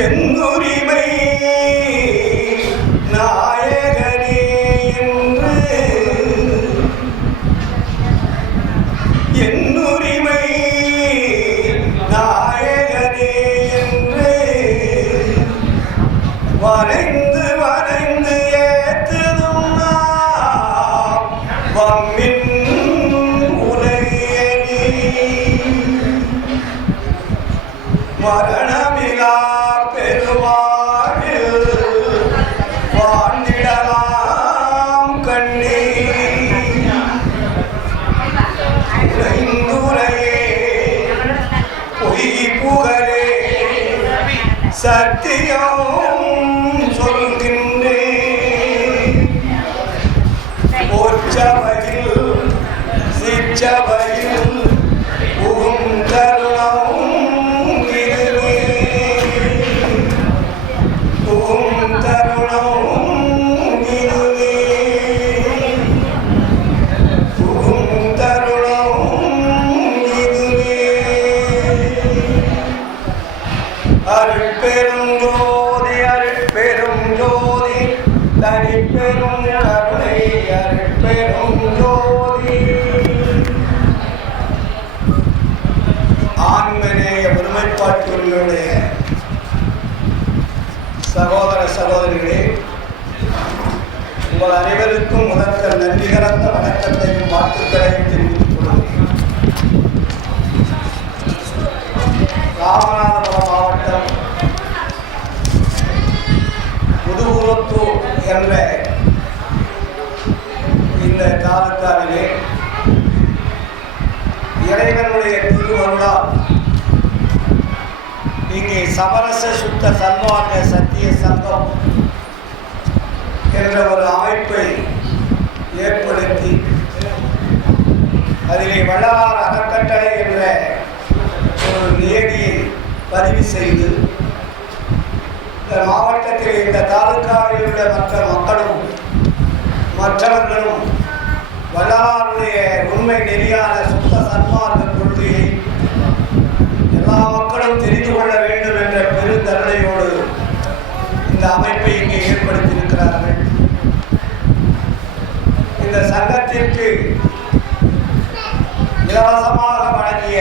என்னுரிமை நாயகனே என்று என்னுரிமை நாயகனே என்று வரைந்து வரைந்து ஏற்றுதும் வம்மின் உலகியனே மரணமிலா பெருவாழில் வாழ்ந்திடலாம் கண்ணே உரைந்துரையே பொய் புகழே சத்தியம் சொல்கின்றேன் போச்சபையில் சிச்சபையில் புகும் தருணம் அருட்பெருஞ்சோதி அருட்பெருஞ்சோதி தனிப்பெரும் கருணை அருட்பெருஞ்சோதி. ஆன்மநேய ஒருமைப்பாட்டுடைய சகோதர சகோதரிகளே, உங்கள் அனைவருக்கும் முதற்க நன்றி கலந்த வணக்கத்தையும் வாழ்த்துக்களையும் தெரிவித்துக் கொள்கிறேன். ராமநாதபுரம் மாவட்டம் முதுகுளத்தூர் என்ற இந்த தாலுக்காவிலே இறைவனுடைய திருவருளால் இங்கே சமரச சுத்த சன்மார்க்க சத்திய சங்கம் என்ற ஒரு அமைப்பை ஏற்படுத்தி அதிலே வள்ளலார் அறக்கட்டளை என்ற ஒரு நியதியை பதிவு செய்து இந்த மாவட்டத்தில் இந்த தாலுக்காவில் உள்ள மற்ற மக்களும் மற்றவர்களும் வள்ளலாருடைய உண்மை நெறியான சுத்த சன்மார்க்க கொள்கையை எல்லா மக்களும் தெரிந்து கொள்ள வேண்டும் என்ற பெருந்தருணையோடு இந்த அமைப்பை இங்கே ஏற்படுத்தியிருக்கிறார்கள். இந்த சங்கத்திற்கு இலவசமாக வழங்கிய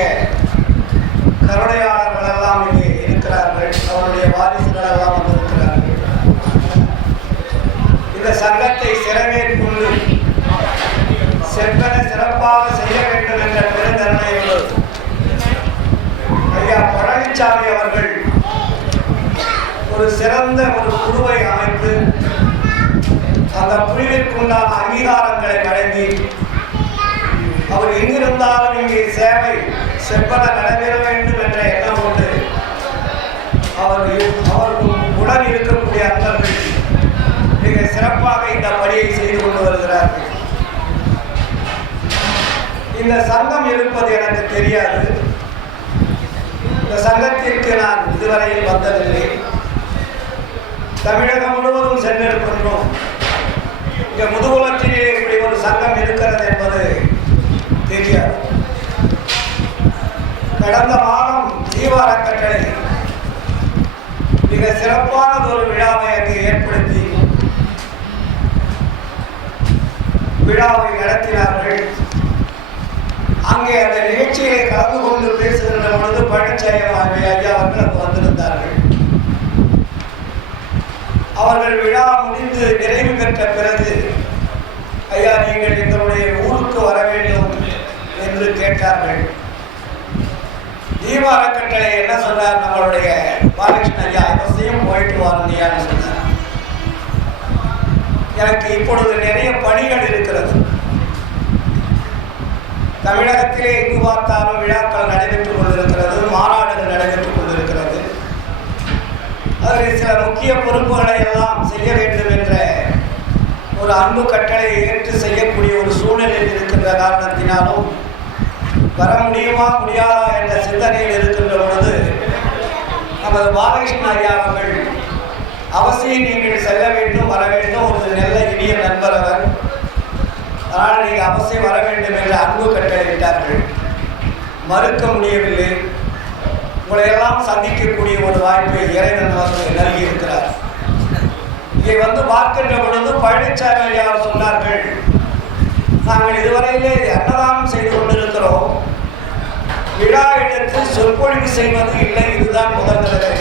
கருணையாளர்கள் எல்லாம் இங்கே இருக்கிறார்கள். அவருடைய வாரிசுகள் எல்லாம் வந்திருக்கிறார்கள். இந்த சங்கத்தை சிறமேற்கொண்டு செவ்வன சிறப்பாக செய்ய வேண்டும் என்ற பெருந்தன்மையோடு ஐயா பழனிசாமி அவர்கள் ஒரு சிறந்த ஒரு குழுவை அமைத்து அந்த குழுவிற்குண்டான அங்கீகாரங்களை வழங்கி அவர் எங்கிருந்தாலும் இங்கே சேவை செவ்வன நடைபெற வேண்டும் என்ற எண்ணம் கொண்டு அவருக்கு உடன் இருக்கக்கூடிய அன்பர்கள் மிக சிறப்பாக இந்த பணியை செய்து கொண்டு வருகிறார்கள். இந்த சங்கம் இருப்பது எனக்கு தெரியாது. இந்த சங்கத்திற்கு நான் இதுவரையில் வந்ததில்லை. தமிழகம் முழுவதும் சென்றிருக்கின்றோம். இங்கே முதுகுளத்திலே இப்படி ஒரு சங்கம் இருக்கிறது என்பது தெரியாது. கடந்த மாதம் ஜீவ அறக்கட்டளை மிக சிறப்பானது ஒரு விழாவை அங்கே ஏற்படுத்தி விழாவை நடத்தினார்கள். அங்கே அந்த நிகழ்ச்சியை கலந்து கொண்டு பேசுகின்ற பொழுது பழனிசாமி ஐயா அவர்கள் அங்கு வந்திருந்தார்கள். அவர்கள் விழா முடிந்து நிறைவு பெற்ற பிறகு ஐயா நீங்கள் எங்களுடைய ஊருக்கு வர வேண்டும் என்று கேட்டார்கள். தீப அறக்கட்டளை என்ன சொன்னார், நம்மளுடைய பாலகிருஷ்ணன் ஐயா அவசியம் போயிட்டு வாரண்டியான்னு சொன்னார். எனக்கு இப்பொழுது நிறைய பணிகள் இருக்கிறது. தமிழகத்திலே எங்கு பார்த்தாலும் விழாக்கள் நடைபெற்றுக் கொண்டிருக்கிறது, மாநாடுகள் நடைபெற்றுக் கொண்டிருக்கிறது. அதில் சில முக்கிய பொறுப்புகளை எல்லாம் செய்ய வேண்டும் என்ற ஒரு அன்பு கட்டளை ஏற்று செய்யக்கூடிய ஒரு சூழ்நிலையில் இருக்கின்ற காரணத்தினாலும் வர முடியுமா முடியாதா என்ற சிந்தனையில் இருக்கின்ற பொழுது நமது பாலகிருஷ்ணன் ஐயா அவர்கள் அவசியம் நீங்கள் செல்ல வேண்டும், வர வேண்டும், ஒரு நல்ல இனிய நண்பர் அவர், அதனால் நீங்கள் அவசியம் வர வேண்டும் என்று அன்பு கட்டளையிட்டார்கள். மறுக்க முடியவில்லை. உங்களை எல்லாம் சந்திக்கக்கூடிய ஒரு வாய்ப்பை இறைவன் நல்கியிருக்கிறார். இங்கே வந்து பார்க்கின்ற பொழுது பழனிசாமி ஐயா சொன்னார்கள், நாங்கள் இதுவரையிலே அன்னதானம் செய்து கொண்டிருக்கிறோம், விழா எடுத்து சொற்பொழிவு செய்வது இல்லை, இதுதான் முதல் தடவை.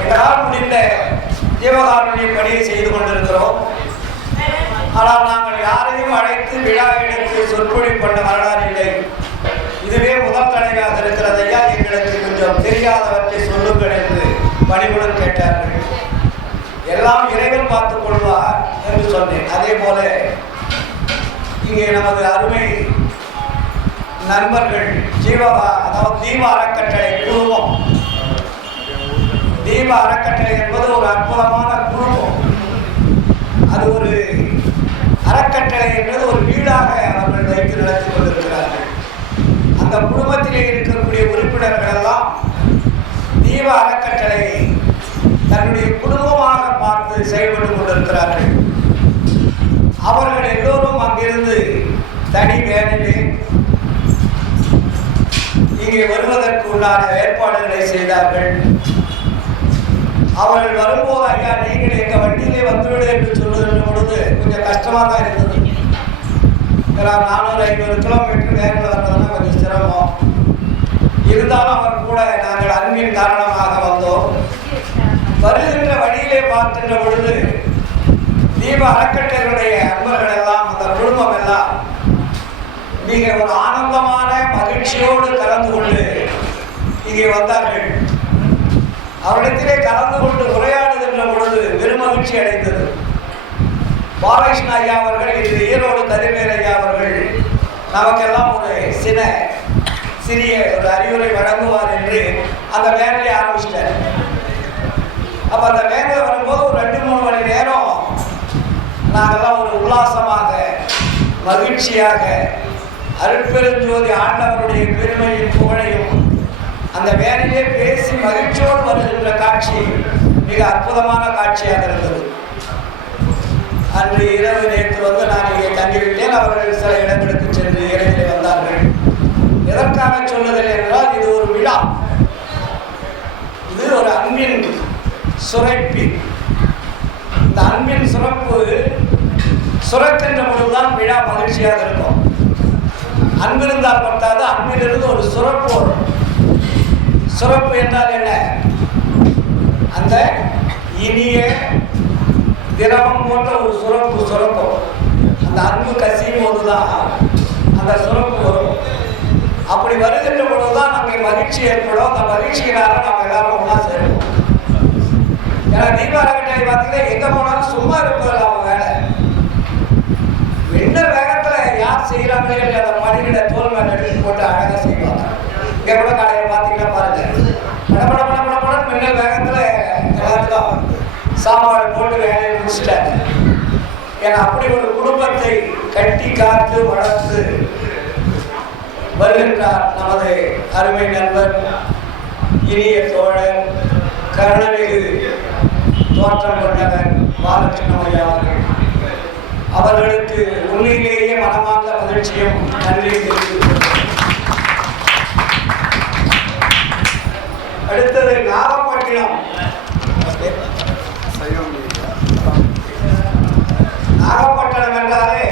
எங்களால் முடிந்த ஜீவகாருண்ய பணியை செய்து கொண்டிருக்கிறோம். ஆனால் நாங்கள் யாரையும் அழைத்து விழா எடுத்து சொற்பொழிவு பண்ண வரலாறு இல்லை. இதுவே முதல் தடவையாக இருக்கிறது ஐயா, எங்களுக்கு கொஞ்சம் தெரியாதவற்றை சொல்லுங்கள் என்று பணிவுடன் கேட்டார்கள். எல்லாம் இறைவன் பார்த்துக் கொள்வார் என்று சொன்னேன். அதே போல இங்கே நமது அருமை நண்பர்கள் அதாவது தீப அறக்கட்டளை குழுமம். தீப அறக்கட்டளை என்பது ஒரு அற்புதமான குழுமம். அது ஒரு அறக்கட்டளை என்பது ஒரு வீடாக அவர்கள் வைத்து நடத்தி கொண்டிருக்கிறார்கள். அந்த குடும்பத்திலே இருக்கக்கூடிய உறுப்பினர்கள் எல்லாம் தீப அறக்கட்டளையை தன்னுடைய குடும்பமாக பார்த்து செயல்பட்டு கொண்டிருக்கிறார்கள். அவர்கள் எல்லோரும் அங்கிருந்து தனி வேலையிலே இங்கே வருவதற்கு உண்டான ஏற்பாடுகளை செய்தார்கள். அவர்கள் வரும்போது ஐயா நீங்கள் எங்கள் வண்டியிலே வந்துவிடு என்று சொல்லுகின்ற பொழுது கொஞ்சம் கஷ்டமாக தான் இருந்தது. 400-500 கிலோமீட்டர் வேலையில் வர்றதுனா கொஞ்சம் சிரமம். இருந்தாலும் அவர் கூட நாங்கள் அன்பின் காரணமாக வந்தோம். வருகின்ற வழியிலே பார்க்கின்ற பொழுது தீப அறக்கட்டளையுடைய அன்பர்கள் எல்லாம், அந்த குடும்பம் எல்லாம் மிக ஒரு ஆனந்தமான மகிழ்ச்சியோடு கலந்து கொண்டு இங்கே வந்தார்கள். அவரிடத்திலே கலந்து கொண்டு உரையாடுகின்ற பொழுது பெருமகிழ்ச்சி அடைந்தது. பாலகிருஷ்ண ஐயா அவர்கள், இது ஈரோடு கதிர்வேல் ஐயா அவர்கள் நமக்கெல்லாம் ஒரு சிறிய ஒரு அறிவுரை வழங்குவார் என்று அந்த வேலையை ஆரம்பிச்சிட்டார். அப்போ அந்த வேலை வரும்போது ஒரு 2-3 மணி நேரம் நாங்கள்லாம் ஒரு உல்லாசமாக மகிழ்ச்சியாக அருட்பெருஞ்சோதி ஆண்டவருடைய பெருமையும் புகழையும் அந்த வேலையிலே பேசி மகிழ்ச்சியோடு வருகின்ற காட்சி மிக அற்புதமான காட்சியாக இருந்தது. அன்று இரவு நேற்று வந்து நான் இங்கே தங்கிவிட்டேன். அவர்கள் சில இடங்களுக்கு சென்று இடையிலே வந்தார்கள். எதற்காக சொல்லுதல் என்றால், இது ஒரு விழா, இது ஒரு அன்பின் சுரப்பி. இந்த அன்பின் சுரப்பு சுரக்கின்ற பொழுதுதான் விழா மகிழ்ச்சியாக இருக்கும். அன்பிருந்தால் பட்டாது, அன்பிலிருந்து ஒரு சுரப்பு வரும். சுரப்பு என்றால் என்ன? அந்த இனிய திரவம் போன்ற ஒரு சுரப்பும். அந்த அன்பு கசியும் போதுதான் அந்த சுரப்பு வரும். அப்படி வருகின்ற பொழுதுதான் நமக்கு மகிழ்ச்சி ஏற்படும். அந்த மகிழ்ச்சியினால நம்ம எல்லாரும் ஒன்றா சேருவோம். ஏன்னா தீப அறக்கட்டளை பார்த்தீங்கன்னா எங்க போனாலும் சும்மா இருப்பதில்லை. அவங்க வேலை என்ன வேகத்தில் யார் செய்கிறாங்களே அந்த மனிதனை தோல் மேலே எடுத்து போட்டு அழகாக செய்வாங்க. இங்கே கூட காலையில் பார்த்தீங்கன்னா பாருங்க, படப்பட மின்னல் வேகத்தில் எல்லாத்துக்கும் சாப்பாடு போட்டு வேலையை முடிச்சிட்டாங்க. ஏன்னா அப்படி ஒரு குடும்பத்தை கட்டி காத்து வளர்த்து வருகின்றார் நமது அருமை நண்பர், இனிய தோழர், கருணமிகு தோற்றம் கொண்டவர் பாலகிருஷ்ண ஐயா அவர்கள். அவர்களுக்கு உண்மையிலேயே மனமார்ந்த மகிழ்ச்சியும் நன்றியும் தெரிவித்துள்ளது. அடுத்தது நாகப்பட்டினம். நாகப்பட்டினம் என்றாலே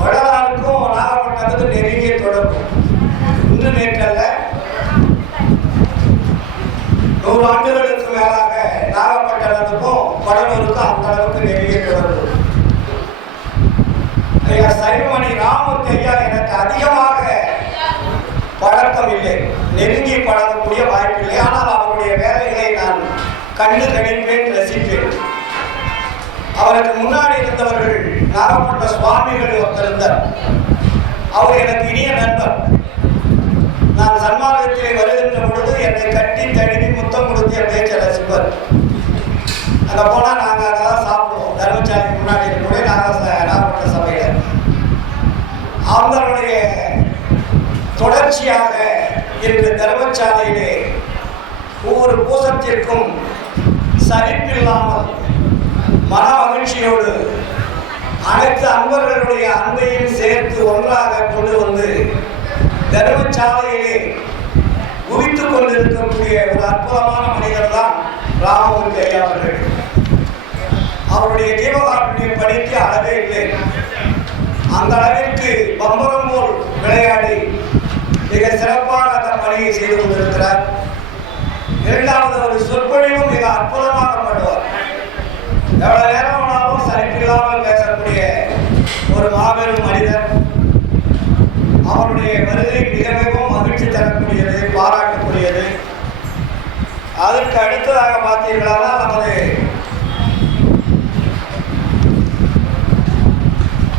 வடநாடுக்கும் நாகப்பட்டினத்துக்கும் நெருங்கிய தொடர்பு. இன்று நேற்றல்ல, 100 ஆண்டுகளுக்கு மேலாக நாகப்பட்டினத்துக்கும் கடலூருக்கும் அந்த அளவுக்கு நெருங்கிய தொடர்பு. ஐயா சைவமணி ராமூர்த்தி ஐயா எனக்கு அதிகமாக பழக்கம் இல்லை, நெருங்கி பழகக்கூடிய வாய்ப்பில்லை. ஆனால் அவருடைய வேலைகளை நான் கண்டு கணிப்பேன், ரசிப்பேன். அவருக்கு முன்னாடி இருந்தவர்கள் நாகப்பட்ட சுவாமிகள் ஒருத்தர். அவர் எனக்கு இனிய நண்பர். நான் சன்மார்க்கத்திலே வருகின்ற பொழுது என்னை கட்டி தழுவி முத்தம் கொடுத்து என் பேச்சை ரசிப்பர். அங்கே போனால் நாங்கள் அங்கே தான் சாப்பிடுவோம். தர்மசாலைக்கு முன்னாடி இருக்கக்கூடிய நாகப்பட்ட சபையில் அவங்களுடைய தொடர்ச்சியாக இன்று தர்மசாலையிலே ஒவ்வொரு பூசத்திற்கும் சலிப்பில்லாமல் மன மகிழ்ச்சியோடு அனைத்து அன்பர்களுடைய அன்பையும் சேர்த்து ஒன்றாக கொண்டு வந்து தர்மசாலையிலே கொண்டிருக்கக்கூடிய ஒரு அற்புதமான மனிதர் தான் ராமமூர்த்தி ஐயா அவர்கள். அவருடைய ஜீவகாருண்யம் படிக்க அளவே இல்லை. அந்த அளவிற்கு பம்பரம் போல் விளையாடி மிக சிறப்பாக அந்த பணியை செய்து கொண்டிருக்கிறார். இரண்டாவது ஒரு சொற்பொழிவும் மிக அற்புதமாக பண்ணுவார். எவ்வளவு நேரம் ஆனாலும் சலிப்பில்லாமல் பேசக்கூடிய ஒரு மாபெரும் மனிதர். அவருடைய வருகை மிக மிகவும் மகிழ்ச்சி தரக்கூடியது, பாராட்டக்கூடியது. அதற்கு அடுத்ததாக பார்த்தீர்களா நமது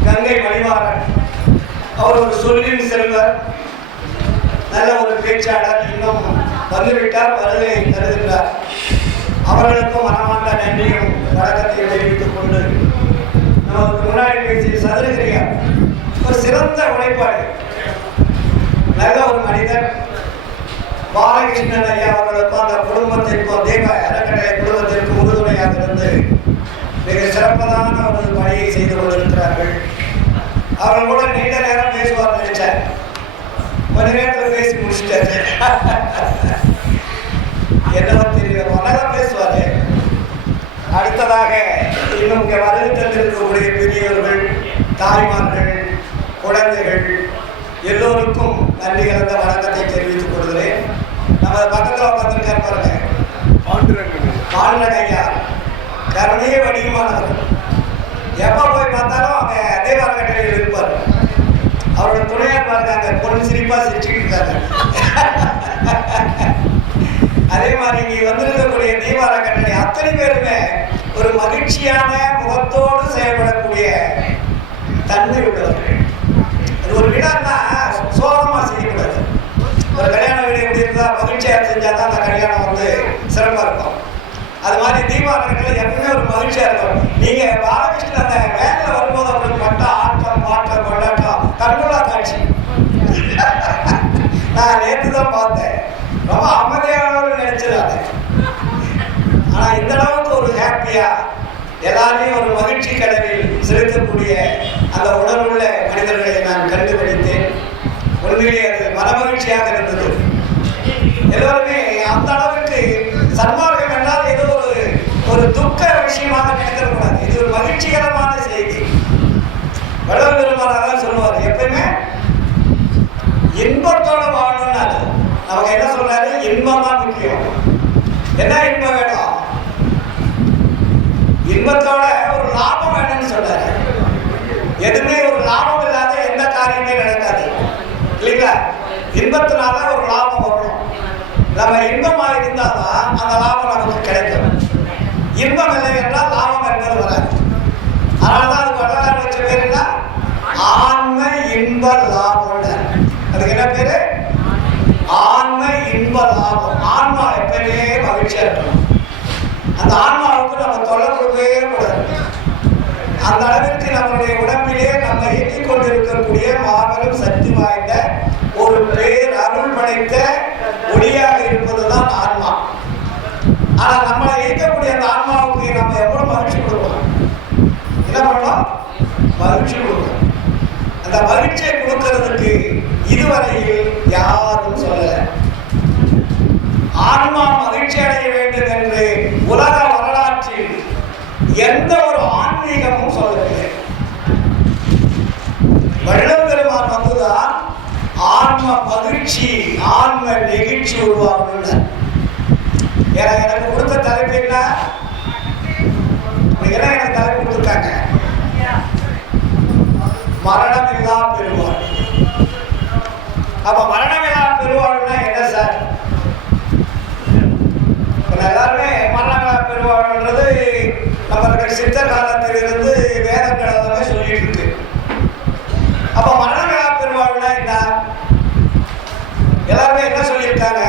கங்கை மணிமாறன். அவர் ஒரு சொல்லின் செல்வர், நல்ல ஒரு பேச்சாளர். இன்னும் வந்துவிட்டார், வருகை தருகின்றார். அவர்களுக்கும் மனமார்ந்த நன்றியும் வணக்கத்தையும் தெரிவித்துக் கொண்டு நமக்கு முன்னாடி பேசிய சதுரகிரியார் ஒரு சிறந்த உழைப்பாளி, நல்ல ஒரு மனிதர். பாலகிருஷ்ணன் ஐயா அவர்களுக்கும் அந்த குடும்பத்திற்கும் தேவ அறக்கட்டளை குடும்பத்திற்கும் உறுதுணையாக இருந்து மிக சிறப்பான ஒரு பணியை செய்து கொண்டிருக்கிறார்கள். அவர்கள் கூட நீண்ட நேரம் பேசுவார் நினைச்சார், கொஞ்ச நேரத்தில் பேசி முடிச்சுட்டாரு. என்னவோ தெரியல, நல்லா பேசுவாரு. அடுத்ததாக இன்னும் இங்கே வருகை தந்திருக்கக்கூடிய பெரியவர்கள், தாய்மார்கள், குழந்தைகள் எல்லோருக்கும் நன்றி கலந்த வணக்கத்தை தெரிவித்துக் கொள்கிறேன். நம்ம பக்கத்தில் உட்காந்துருக்கார் பாருங்க, பாண்டுரங்க ஐயா, கருணையே வடிவமானவர். எப்போ போய் பார்த்தாலும் அவங்க அதே வரக்கட்டையில் இருப்பார். அவரோட துணையார் பாருங்க, அந்த பொண்ணு சிரிப்பா சிரிச்சுட்டு இருக்காங்க. அதே மாதிரி இங்கே வந்திருக்கக்கூடிய தீபார கட்டளை அத்தனை பேருமே ஒரு மகிழ்ச்சியான முகத்தோடு செயல்படக்கூடிய தன்மை உள்ளவர்கள். அது ஒரு விழான்னா சோகமா செய்யக்கூடாது. ஒரு கல்யாண வீடு எப்படி இருந்தா மகிழ்ச்சியா செஞ்சா தான் அந்த கல்யாணம் வந்து சிறப்பா இருக்கும். அது மாதிரி தீபாவளிகள் எப்பவுமே ஒரு மகிழ்ச்சியா இருக்கும். நீங்க பாலகிருஷ்ணன் அந்த வேலையில வரும்போது அவங்களுக்கு மட்டும் ஆட்டம் பாட்டம் கொண்டாட்டம் கண்கொள்ளா காட்சி. நான் நேற்று தான் பார்த்தேன், ரொம்ப அமைதியானவர்கள் நினைச்சிடாது. ஆனா இந்த அளவுக்கு ஒரு ஹாப்பியா எல்லாரையும் ஒரு மகிழ்ச்சி கடலில் செலுத்தக்கூடிய அந்த உணர்வுள்ள மனிதர்களை நான் கண்டுபிடித்தேன். உண்மையிலே அது மனமகிழ்ச்சியாக இருந்தது. எல்லோருமே அந்த அளவுக்கு சன்மார்க்கம் என்றால் ஏதோ ஒரு துக்க விஷயமாக நினைக்கக்கூடாது. இது ஒரு மகிழ்ச்சிகரமான செய்தி. வள்ளல் பெருமானார் சொல்லுவார், எப்பயுமே இன்பத்தோட வாழணும்னாரு. நமக்கு என்ன சொல்றாரு, இன்பம் தான் முக்கியம். என்ன இன்பம் வேணும்? இன்பத்தோட ஒரு லாபம் வேணும்னு சொல்றாரு. எதுவுமே ஒரு லாபம் இல்லாத எந்த காரியமே நடக்காது இல்லைங்களா? இன்பத்தினால ஒரு லாபம் வரணும். நம்ம இன்பமா இருந்தாதான் அந்த லாபம் நமக்கு கிடைக்கும். இன்பம் இல்லை என்றால் லாபம் என்பது வராது. அதனாலதான் அதுக்கு வள்ளலார் வச்ச பேர் என்ன? ஆன்ம இன்ப லாபம். அதுக்கு என்ன பேரு? ஆன்ம இன்ப லாபம். ஆன்மா எப்பவுமே மகிழ்ச்சியா இருக்கணும். அந்த ஆன்மாவுக்கு நம்ம தொல்லை கொடுக்கவே கூடாது. அந்த அளவிற்கு நம்மளுடைய உடம்பிலே நம்ம இயக்கிக் கொண்டிருக்கக்கூடிய மாபெரும் சக்தி வாய்ந்த ஒரு பேர் அருள் படைத்த ஒளியாக இருப்பதுதான் ஆன்மா. ஆனா நம்மளை இயக்கக்கூடிய அந்த ஆன்மாவுக்கு நம்ம எவ்வளவு மகிழ்ச்சி கொடுக்கணும்? என்ன பண்ணணும்? மகிழ்ச்சி கொடுக்கணும். அந்த மகிழ்ச்சியை கொடுக்கிறதுக்கு இதுவரையில் யாரும் சொல்லல. ஆன்மா மகிழ்ச்சி அடைய வேண்டும் என்று உலக வரலாற்றில் எந்த ஒரு ஆன்மீகமும் சொல்லவில்லை. வள்ளல் பெருமான் வந்துதான் ஆன்ம மகிழ்ச்சி, ஆன்ம நெகிழ்ச்சி உருவாக்கணும். எனக்கு கொடுத்த தலைப்பு என்ன? எனக்கு தலைப்பு கொடுத்துருக்காங்க, மரணமில்லா பெருவாழ். அப்ப மரணமில்லா பெருவாழ்னா என்ன சார்? எல்லாருமே மரணமில்லா பெருவாழ்ன்றது நம்மளுக்கு சித்தர் காலத்திலிருந்து வேதங்கள் எல்லாமே சொல்லிட்டு இருக்கு. அப்ப மரணமில்லா பெருவாழ்னா என்ன? எல்லாருமே என்ன சொல்லியிருக்காங்க?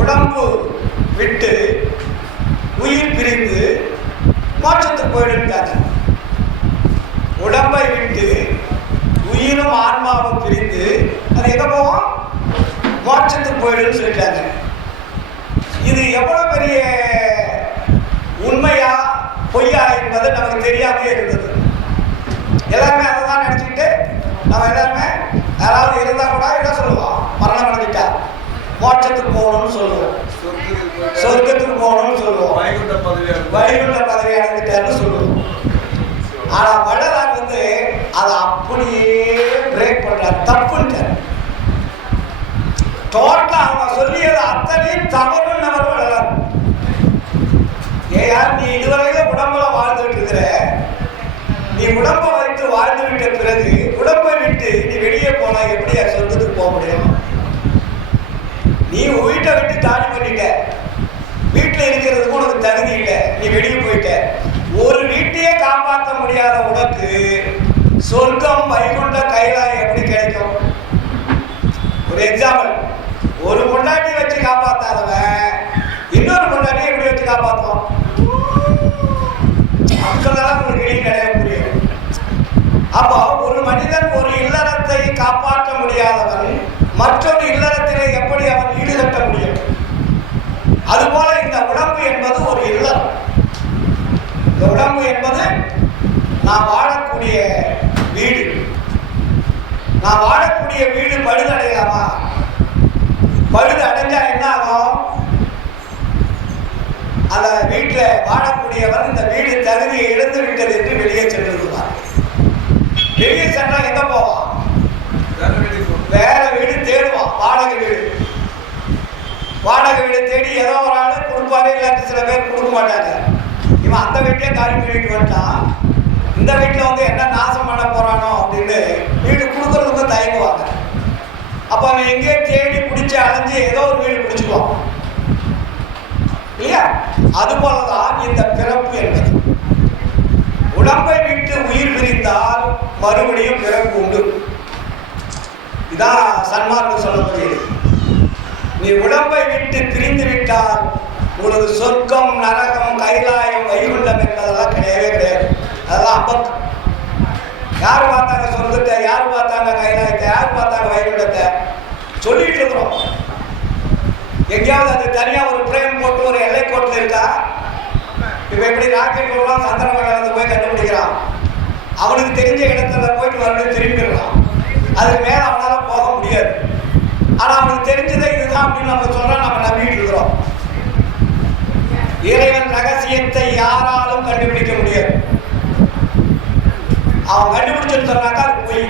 உடம்பு விட்டு உயிர் பிரிந்து மோட்சத்துக்கு போயிடுட்டாங்க. உடம்பை விட்டு உயிரும் ஆன்மாவும் பிரிந்து அது எங்க போவோம்? மோட்சத்துக்கு போயிடுன்னு சொல்லிட்டாங்க. இது எவ்வளவு பெரிய உண்மையா பொய்யா என்பது நமக்கு தெரியாம இருந்தது. எல்லாருமே அதை தான் நினைச்சுக்கிட்டு நம்ம எல்லாருமே யாராவது இருந்தா கூட என்ன சொல்லுவோம்? மரணம் அடைஞ்சிட்டா. மோட்சத்துக்கு போகணும்னு சொல்லுவோம், சொர்க்கத்துக்கு போகணும்னு சொல்லுவோம், வைகுண்ட பதவி அடைந்துட்டாருன்னு சொல்லுவோம். ஆனா வள்ளலார் வந்து அதை அப்படியே பிரேக் பண்றார், தப்புன்ட்டார். டோட்டலா அவங்க சொல்லியது அத்தனையும் தவறுன்னு நம்ம வள்ளலார். ஏன் நீ இதுவரையில உடம்புல வாழ்ந்துட்டு இருக்கிற, நீ உடம்பை வைத்து வாழ்ந்து விட்ட பிறகு உடம்பை விட்டு நீ வெளியே போனா எப்படியா சொர்க்கத்துக்கு போக முடியும்? நீ வீட்டை விட்டு தாண்டி பண்ணிட்ட, வீட்டுல இருக்கிறதுக்கு உனக்கு தகுதி இல்லை, நீ வெளியே போயிட்ட. ஒரு வீட்டையே காப்பாற்ற முடியாத உனக்கு சொர்க்கம் வைகுண்ட கைலாயம் எப்படி கிடைக்கும்? ஒரு எக்ஸாம்பிள், ஒரு பொண்டாட்டி வச்சு காப்பாத்தாதவன் இன்னொரு பொண்டாட்டி எப்படி வச்சு காப்பாற்றுவோம்? மக்களால் ஒரு கேள்வி கிடையாது, புரியும். அப்போ ஒரு மனிதன் ஒரு இல்லறத்தை காப்பாற்ற முடியாதவன் மற்றொரு இல்லறத்திலே எப்படி அவன் ஈடுகட்ட முடியும்? அதுபோல இந்த உடம்பு என்பது ஒரு இல்லறம். இந்த உடம்பு என்பது நான் வாழக்கூடிய வீடு. நான் வாழக்கூடிய வீடு பழுது அடையலாமா? பழுது அடைஞ்சா என்ன ஆகும்? அந்த வீட்டில் வாழக்கூடியவர் இந்த வீடு தகுதியை இழந்து விட்டது என்று வெளியே சென்றிருக்கிறார். வெளியே சென்றா எங்க போவான்? வேற வீடு தேடுவான், வாடகை வீடு. வாடகை வீடு தேடி ஏதோ ஒரு ஆள் கொடுப்பாரு, இல்லாட்டி சில பேர் கொடுக்க மாட்டாங்க. இவன் அந்த வீட்டையே காலி பண்ணிட்டு வந்துட்டான், இந்த வீட்டில் வந்து என்ன நாசம் பண்ண போறானோ அப்படின்னு வீடு கொடுக்கறதுக்கு தயங்குவாங்க. அப்போ அவன் எங்கேயே தேடி பிடிச்சி அலைஞ்சு ஏதோ ஒரு வீடு பிடிச்சிக்குவான் இல்லையா? அதுபோலதான் இந்த பிறப்பு என்பது. உடம்பை விட்டு உயிர் பிரிந்தால் மறுபடியும் பிறப்பு உண்டு. இதான் சன்மார்க்கம் சொல்லக்கூடியது. நீ உடம்பை விட்டு பிரிந்து விட்டால் உனது சொர்க்கம், நரகம், கைலாயம், வைகுண்டம் என்பதெல்லாம் கிடையவே கிடையாது. அதெல்லாம் அம்பக்கு. யார் பார்த்தாங்க சொர்க்கத்தை, யார் பார்த்தாங்க கைலாயத்தை, யார் பார்த்தாங்க வைகுண்டத்தை? சொல்லிட்டு இருக்கிறோம். எங்கேயாவது அது தனியா ஒரு பிரேம் போட்டு ஒரு எல்லை கோட்டில் இருக்கா? இப்ப எப்படி ராக்கெட் போகலாம், சந்திரமண்டலத்தை போய் கண்டுபிடிக்கிறான், அவனுக்கு தெரிஞ்ச இடத்துல போயிட்டு மறுபடியும் திரும்பிடலாம். அதுக்கு மேல அவனால போக முடியாது. ஆனா அவனுக்கு தெரிஞ்சதை இதுதான் அப்படின்னு நம்ம சொல்றோம், நம்ம நம்பிட்டு இருக்கிறோம். இறைவன் ரகசியத்தை யாராலும் கண்டுபிடிக்க முடியாது. அவன் கண்டுபிடிச்சுன்னு சொன்னாக்கா அது போய்.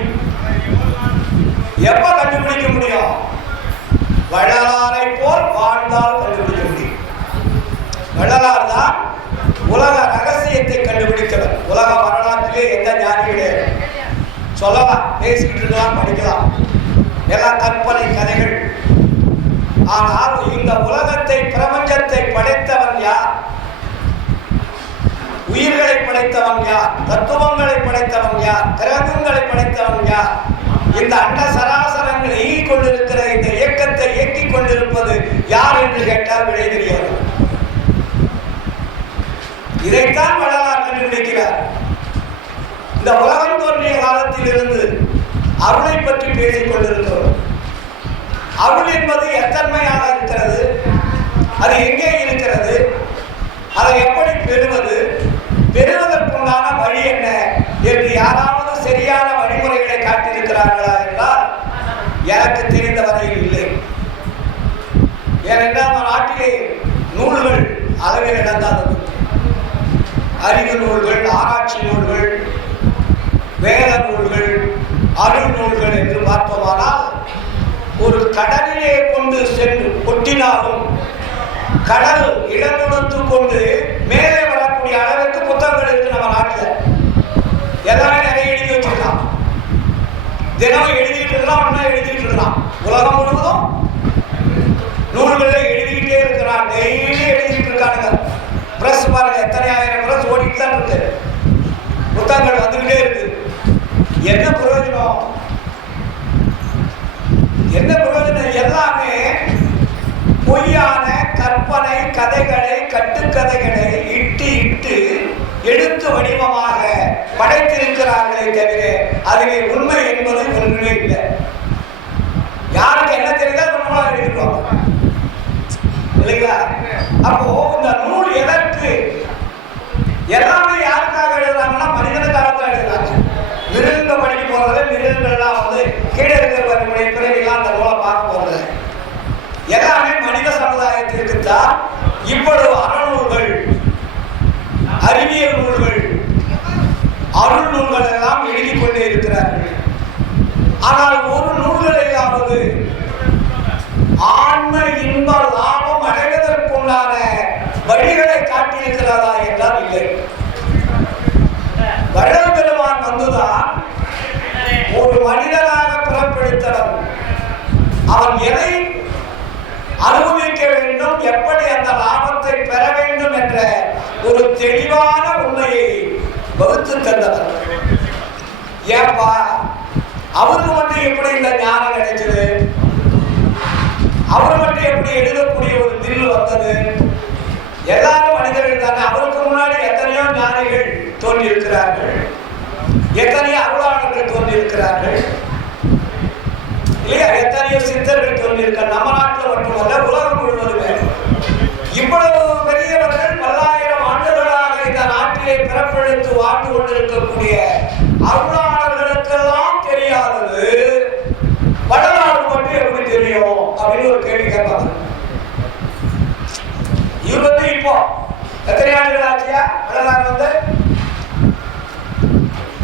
எப்ப கண்டுபிடிக்க முடியும்? வள்ளலாரை போல் வாழ்ந்தால் கண்டுபிடிக்க முடியும். வள்ளலார் தான் உலக ரகசியத்தை கண்டுபிடித்தவர். உலக வரலாற்றிலே எந்த ஞானி கிடையாது. சொல்லலாம், பேசிக்கிட்டு இருக்கலாம், படிக்கலாம், எல்லாம் கற்பனை கதைகள். ஆனால் இந்த உலகத்தை, பிரபஞ்சத்தை படைத்தவன் யார்? உயிர்களை படைத்தவன் யார்? தத்துவங்களை படைத்தவன் யார்? கிரகங்களை படைத்தவன் யார்? இந்த அண்ட சராசரங்கள் இயங்கிக் கொண்டிருக்கிற இந்த இயக்கத்தை இயக்கிக் கொண்டிருப்பது யார் என்று கேட்டால் விடை தெரியாது. இதைத்தான் வள்ளலார் கண்டுபிடிக்கிறார். இந்த உலகம் தோன்றிய காலத்தில் இருந்து அருளை பற்றி பேசிக் கொண்டிருக்கிறோம். அருள் என்பது எத்தன்மையாக இருக்கிறது, அது எங்கே இருக்கிறது, அதை எப்படி பெறுவது, பெறுவதற்குண்டான வழி என்ன என்று யாராவது சரியான வழிமுறைகளை காட்டியிருக்கிறார்களா என்றால் எனக்கு தெரிந்த வரையில் இல்லை. ஏனென்றால் நம்ம நாட்டிலே நூல்கள் அளவில் இடங்காதது. அறிவு நூல்கள், ஆராய்ச்சி நூல்கள், வேத நூல்கள், அருள் நூல்கள் என்று பார்த்தோமானால் ஒரு கடலிலே கொண்டு சென்று கொட்டினாலும் கடல் இடமுடுத்து கொண்டு மேலே வரக்கூடிய அளவுக்கு புத்தகங்கள் இருக்கு நம்ம நாட்டில். எல்லாமே நிறைய எழுதி வச்சிருக்கான். தினமும் எழுதிட்டு இருக்கலாம், ஒன்னா எழுதிட்டு இருக்கலாம். உலகம் முழுவதும் நூல்களை எழுதிக்கிட்டே இருக்கிறான், டெய்லி எழுதிட்டு இருக்கானுங்க. பிரஸ் பாருங்க, எத்தனை ஆயிரம் பிரஸ் ஓடிட்டு தான் இருக்கு, புத்தகங்கள் வந்துகிட்டே இருக்கு. என்ன பிரயோஜனம்? என்ன பிரயோஜனம்? எல்லாமே பொய்யான கற்பனை கதைகளை, கட்டுக்கதைகளை இட்டு இட்டு எழுத்து வடிவமாக படைத்திருக்கிறார்களே தவிர அதிலே உண்மை என்பது ஒன்றுமே இல்லை. யாருக்கு என்ன தெரியுதோ நம்மளால எழுதிடுவாங்க இல்லைங்களா? அப்போ இந்த நூல் எதற்கு? எல்லாமே யாருக்காக எழுதுறாங்கன்னா மனிதனுக்காகத்தான் எழுதுறாங்க. மிருகங்க படிக்க போறது, மிருகங்கள்லாம் வந்து கீழே இருக்கிற பிறவிலாம் அந்த நூலை பார்க்க போறது. என்பதற்குத்தான் இவ்வளவு அறநூல்கள், அறிவியல் நூல்கள், அருள் நூல்கள் எல்லாம் எழுதிக் கொண்டே இருக்கிறார்கள். ஆனால் ஒரு நூல்களிலாவது ஆன்ம இன்ப லாபம் அடைவதற்குண்டான வழிகளை காட்டியிருக்கிறதா என்றால் இல்லை. வள்ளல் பெருமான் வந்துதான் ஒரு மனிதனாக பிறப்பெடுத்தவன். அவன் எதை அனுபவிக்க வேண்டும், எப்படி அந்த லாபத்தை பெற வேண்டும் என்ற ஒரு தெளிவான உண்மையை வகுத்து தந்தவர். ஏப்பா அவருக்கு மட்டும் எப்படி இந்த ஞானம் கிடைச்சது? அவர் மட்டும் எப்படி எழுதக்கூடிய ஒரு தில்லு வந்தது? எல்லாரும் மனிதர்கள் தானே. அவருக்கு முன்னாடி எத்தனையோ ஞானிகள் தோன்றி இருக்கிறார்கள், எத்தனையோ அருளாளர்கள் தோன்றி இருக்கிறார்கள் இல்லையா? எத்தனையோ சித்தர்கள் தோன்றி இருக்காங்க. நம்ம நாட்டில் மட்டுமல்ல, உலகம் முழுவதுமே இவ்வளவு பெரியவர்கள் பல்லாயிரம் ஆண்டுகளாக இந்த நாட்டிலே பிறப்பெடுத்து வாழ்ந்து கொண்டிருக்கக்கூடிய அருளாளர்களுக்கெல்லாம் தெரியாதது வடநாடு மட்டும் எப்படி தெரியும் அப்படின்னு ஒரு கேள்வி கேட்பாங்க. இவர் வந்து இப்போ எத்தனை ஆண்டுகள் ஆச்சியா? வடநாடு வந்து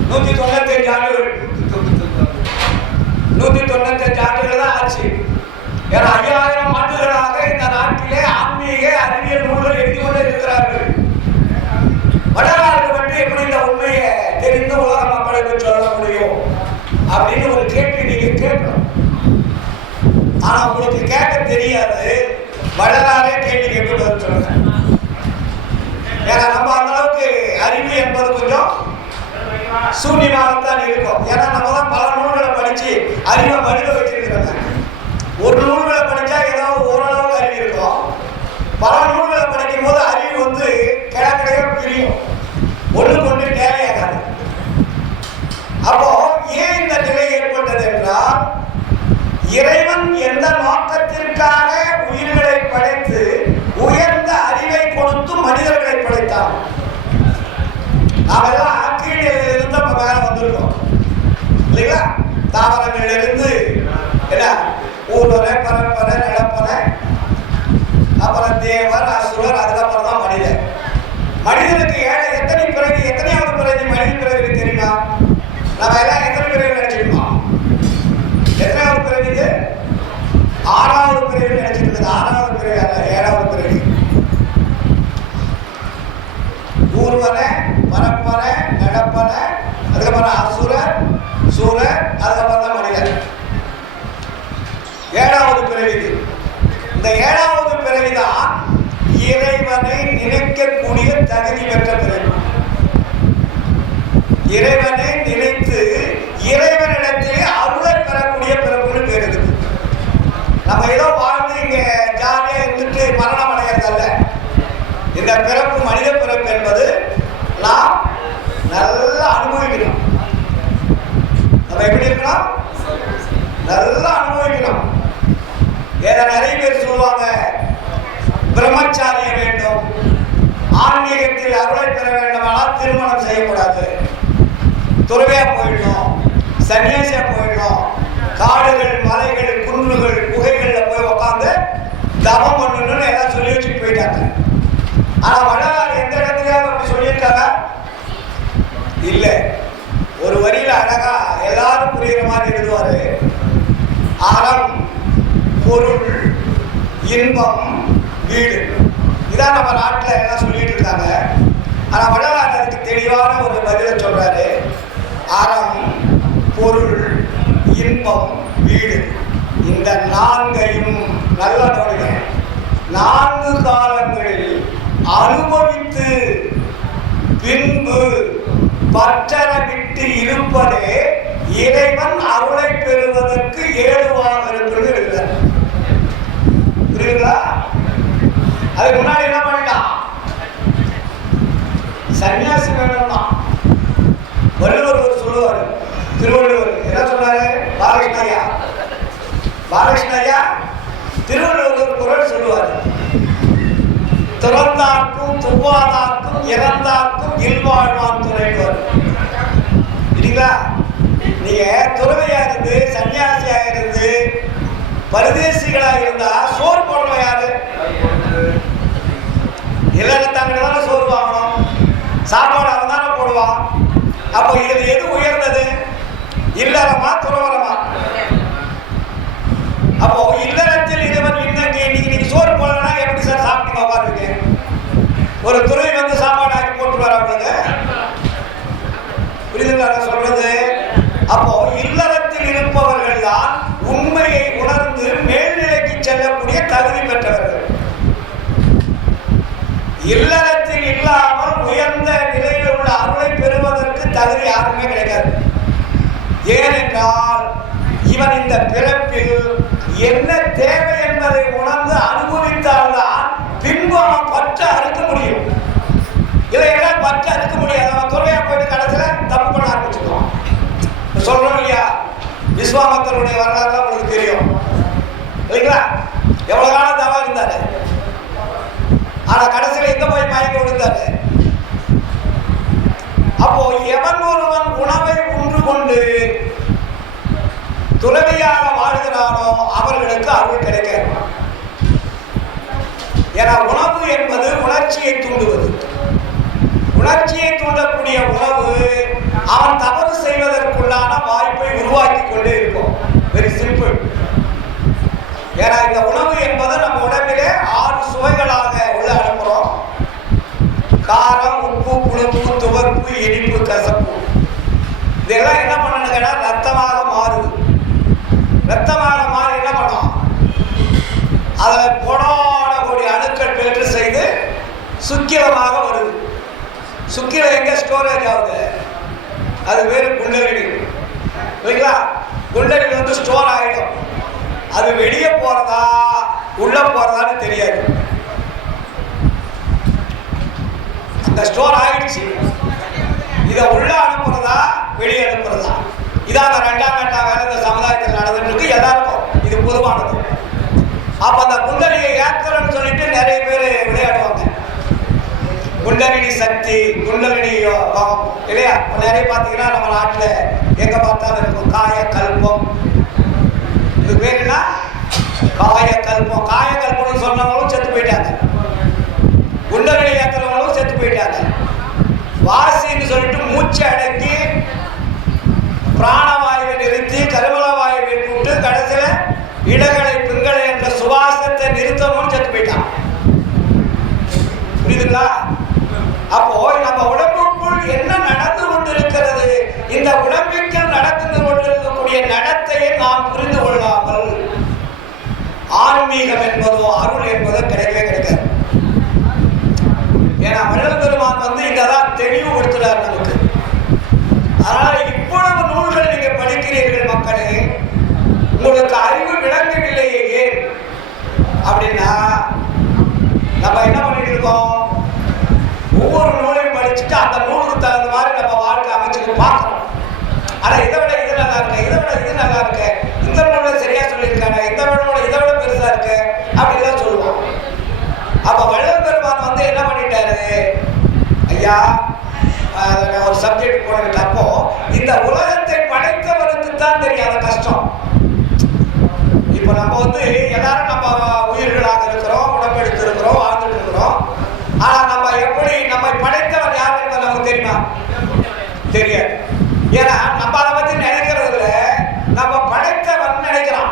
195 ஆண்டுகள், 195 ஆண்டுகள் தான் ஆச்சு. ஏன்னா 5000 ஆண்டுகளாக இந்த நாட்டிலே ஆன்மீக அறிவியல் நூல்கள் எழுதி கொண்டே இருக்கிறார்கள். வடநாடு மட்டும் எப்படி இந்த உண்மையை தெரிந்து உலக மக்களுக்கு சொல்ல முடியும் அப்படின்னு ஒரு கேள்வி நீங்க கேட்கணும். ஆனா உங்களுக்கு கேட்க தெரியாது, வடநாடே கேள்வி கேட்க சொல்லுங்க. ஏன்னா நம்ம அந்த அளவுக்கு அறிவு என்பது கொஞ்சம் சூன்யமாகத்தான் இருக்கும். ஏன்னா நம்ம தான் பல நூல்களை படிச்சு அறிவை வடிவ வச்சிருக்கிறாங்க. ஒரு நூல்களை படிச்சா ஏதாவது ஓரளவுக்கு அறிவு இருக்கும். பல நூல்களை படிக்கும் போது அறிவு வந்து கிழக்கிடையே பிரியும், ஒன்றுக்கு ஒன்று தேவையாகாது. அப்போ ஏன் இந்த நிலை ஏற்பட்டது என்றால், இறைவன் எந்த நோக்கத்திற்காக உயிர்களை படைத்து உயர்ந்த அறிவை கொடுத்து மனிதர்களை படைத்தான். நாமெல்லாம் கீழிலிருந்து நம்ம மேல வந்திருக்கோம் இல்லைங்களா? தாவரங்களிலிருந்து என்ன ஊர்வரை, பரம்பரை, நிலப்பனை, அப்புறம் தேவர், அசுரர், அதுக்கப்புறம் தான் மனிதர். மனிதனுக்கு எத்தனை பிறகு, எத்தனையாவது பிறகு மனித பிறகு தெரியுமா? நம்ம எல்லாம் எத்தனை பிறகு நினைச்சிருக்கோம்? எத்தனையாவது பிறகு? 6வது பிறகு நினைச்சிட்டு இருக்குது. 6வது பிறகு அல்ல, 7வது பிறகு. ஊர்வனை, பரம்பரை, நடப்பனை, அதுக்கப்புறம் அசுரர், சூரர், அதுக்கப்புறம் தான் மனிதர். 7வது பிறவி. இந்த 7வது பிறவிதான் இறைவனை நினைக்கக்கூடிய தகுதி பெற்ற பிறவி. இறைவனை நினைத்து இறைவனிடத்திலே அருளை பெறக்கூடிய பிறப்புன்னு பேர் இருக்குது. நம்ம ஏதோ வாழ்ந்து இங்க ஜாலியா இருந்துட்டு மரணம் அடைகிறதல்ல. இந்த பிறப்பு, மனித பிறப்பு என்பது நாம் நல்லா அனுபவிக்கணும். நம்ம எப்படி இருக்கணும்? நல்லா அனுபவிக்கணும். ஏதோ நிறைய பேர் சொல்லுவாங்க, பிரம்மச்சாரிய வேண்டும், ஆன்மீகத்தில் அருளை பெற வேண்டுமானால் திருமணம் செய்யக்கூடாது, துறவியா போயிடணும், சன்னியாசியா போயிடணும், காடுகள், மலைகள், குன்றுகள், குகைகள்ல போய் உட்காந்து தவம் பண்ணணும்னு எல்லாம் சொல்லி வச்சுட்டு போயிட்டாங்க. ஆனா வடநாடு எந்த இடத்துலயாவது அப்படி சொல்லியிருக்காங்க? இல்ல. ஒரு வரியில அழகா எல்லாரும் புரியுற மாதிரி எழுதுவாரு. அறம், பொருள், இன்பம், வீடு. இதான் நம்ம நாட்டில் எல்லாம் சொல்லிட்டு இருக்காங்க. ஆனா வடநாடு அதுக்கு தெளிவான ஒரு பதிலை சொல்றாரு. அறம், பொருள், இன்பம், வீடு, இந்த 4ஐயும் நல்ல நோடுங்க. 4 காலங்களில் அனுபவித்து பின்பு பற்றற விட்டு இருப்பதே இறைவன் அருளை பெறுவதற்கு ஏதுவாக இருக்கிறது எழுதுறார். புரியுங்களா? அதுக்கு முன்னாடி என்ன பண்ணிட்டான்? சன்னியாசி வேணும்னா வள்ளுவர் சொல்லுவாரு, திருவள்ளுவர் என்ன சொன்னாரு? பாலகிருஷ்ண ஐயா திருவள்ளுவர் குரல் சொல்லுவாரு, துறந்தார்க்கும் துவாதார்க்கும் இறந்தார்க்கும் இல்வாழ்வான் துறைவர். இல்லைங்களா? நீங்க துறவியா இருந்து, சன்னியாசியா இருந்து, பரதேசிகளா இருந்தா சோறு போடுற யாரு? இல்லறத்தாங்க தானே சோறு வாங்கணும், சாப்பாடு அவன் தானே போடுவான். அப்போ இதுல எது உயர்ந்தது? இல்லறமா துறவரமா? அப்போ இல்லறத்தில் இருவர் இன்னைக்கு நீங்க சோறு போடலன்னா எப்படி சார் சாப்பிட்டு உட்காருங்க? ஒரு துறை வந்து சாப்பாடு ஆக்கி போட்டு வராங்க, புரியுதுங்களா சொல்றது? அப்போ இல்லறத்தில் இருப்பவர்கள் தான் உண்மையை உணர்ந்து மேல்நிலைக்கு செல்லக்கூடிய தகுதி பெற்றவர்கள். இல்லறத்தில் இல்லாமல் உயர்ந்த நிலையில் உள்ள அருளை பெறுவதற்கு தகுதி யாருமே கிடைக்காது. ஏனென்றால் இவன் இந்த பிறப்பில் என்ன தேவை என்பதை உணர்ந்து அனுபவித்தால்தான் பின்பு அவன் பற்ற அறுக்க முடியும். இல்லையா பற்ற அறுக்க முடியாது. அவன் துறையா போயிட்டு கடைசியில தப்பு பண்ண ஆரம்பிச்சுக்குவான். சொல்றோம் இல்லையா, விஸ்வாமித்திரருடைய வரலாறு உங்களுக்கு தெரியும் இல்லைங்களா? எவ்வளவு காலம் தவா இருந்தாரு, ஆனா கடைசியில எங்க போய் மயக்க விழுந்தாரு. அப்போ எவன் ஒருவன் உணவை உண்டு கொண்டு துறவியாக வாழ்கிறானோ அவர்களுக்கு அருள் கிடைக்காது. ஏன்னா உணவு என்பது உணர்ச்சியை தூண்டுவது. உணர்ச்சியை தூண்டக்கூடிய உணவு அவன் தவறு செய்வதற்குள்ளான வாய்ப்பை உருவாக்கி கொண்டே இருக்கும். Very simple. ஏன்னா இந்த உணவு என்பது நம்ம உடம்பிலே 6 சுவைகளாக உள்ள அனுப்புறோம். காரம், உப்பு, புளிப்பு, துவர்ப்பு, இனிப்பு, கசப்பு. இதெல்லாம் என்ன பண்ணணுங்கன்னா ரத்தமாக மாறுது. ரத்தமாக மாறி என்ன பண்ணோம், அதில் கோடான அணுக்கள் பெற்று செய்து சுக்கிலமாக வருது. சுக்கிலம் எங்க ஸ்டோரேஜ் ஆகுது? அது வேறு குண்டலினி. ஓகேங்களா? குண்டலினி வந்து ஸ்டோர் ஆகிடும். அது வெளியே போறதா உள்ள போறதான்னு தெரியாது. அந்த ஸ்டோர் ஆயிடுச்சு. இதை உள்ள அனுப்புறதா வெளியே அனுப்புறதா, இதான் 2ஆம் கட்ட வேலை இந்த சமுதாயத்தில் நடந்துட்டு இருக்கு. எல்லாருக்கும் இது பொதுவானது. அப்ப அந்த குண்டலியை ஏக்கரன்னு சொல்லிட்டு நிறைய பேர் விளையாடுவாங்க. குண்டலினி சக்தி, குண்டலினி இல்லையா? நிறைய பார்த்தீங்கன்னா நம்ம நாட்டில் எங்க பார்த்தாலும் இருக்கும் காய கல்பம். இது பேர் என்ன? காய கல்பம். காய கல்பம்னு சொன்னவங்களும் செத்து போயிட்டாங்க, குண்டலினி ஏக்கிறவங்களும் செத்து போயிட்டாங்க. வாசின்னு சொல்லிட்டு மூச்சு அடக்கி பிராணவாயுவை நிறுத்தி கருவள வாயுவை கூட்டு கடைசியில இடகளை பிங்களை என்ற சுவாசத்தை நிறுத்தணும்னு செத்து போயிட்டான். புரியுதுங்களா? அப்போ நம்ம உடம்புக்குள் என்ன நடந்து கொண்டிருக்கிறது, இந்த உடம்பிற்குள் நடந்து கொண்டிருக்கக்கூடிய நடத்தையை நாம் புரிந்து கொள்ளாமல் ஆன்மீகம் என்பதோ அருள் என்பதோ கிடைக்கவே கிடைக்காது. ஏன்னா வள்ளல் பெருமான் வந்து இங்கதான் தெளிவுபடுத்துறார் நமக்கு. அதனால இவ்வளவு நூல்கள் நீங்க படிக்கிறீர்கள் மக்களே, உங்களுக்கு அறிவு விளங்கவில்லையே ஏன் அப்படின்னா, நம்ம என்ன பண்ணிட்டு இருக்கோம், ஒவ்வொரு நூலையும் படிச்சுட்டு அந்த நூலுக்கு தகுந்த மாதிரி நம்ம வாழ்க்கை அமைச்சுட்டு பார்க்கணும். ஆனா இதை விட இது நல்லா இருக்கு, இதை விட இது நல்லா இருக்கு, இந்த நூலை சரியா சொல்லியிருக்காங்க, இந்த நூலை இதை விட பெருசா இருக்கு அப்படின்லாம் சொல்லுவோம். அப்ப வள்ளல் பெருமான் வந்து என்ன பண்ணிட்டாரு, ஐயா ஒரு சப்ஜெக்ட் போனது. அப்போ இந்த உலகத்தை படைத்தவருக்கு தான் தெரியும் அந்த கஷ்டம். இப்ப நம்ம வந்து எல்லாரும் நம்ம உயிர்களாக இருக்கிறோம், உடம்பெடுத்து இருக்கிறோம், வாழ்ந்துட்டு இருக்கிறோம். ஆனா நம்ம எப்படி நம்மை படைத்தவர் யார் என்பது நமக்கு தெரியுமா? தெரியாது. ஏன்னா நம்ம அதை பத்தி நினைக்கிறது இல்லை, நம்ம படைத்தவன் நினைக்கிறான்.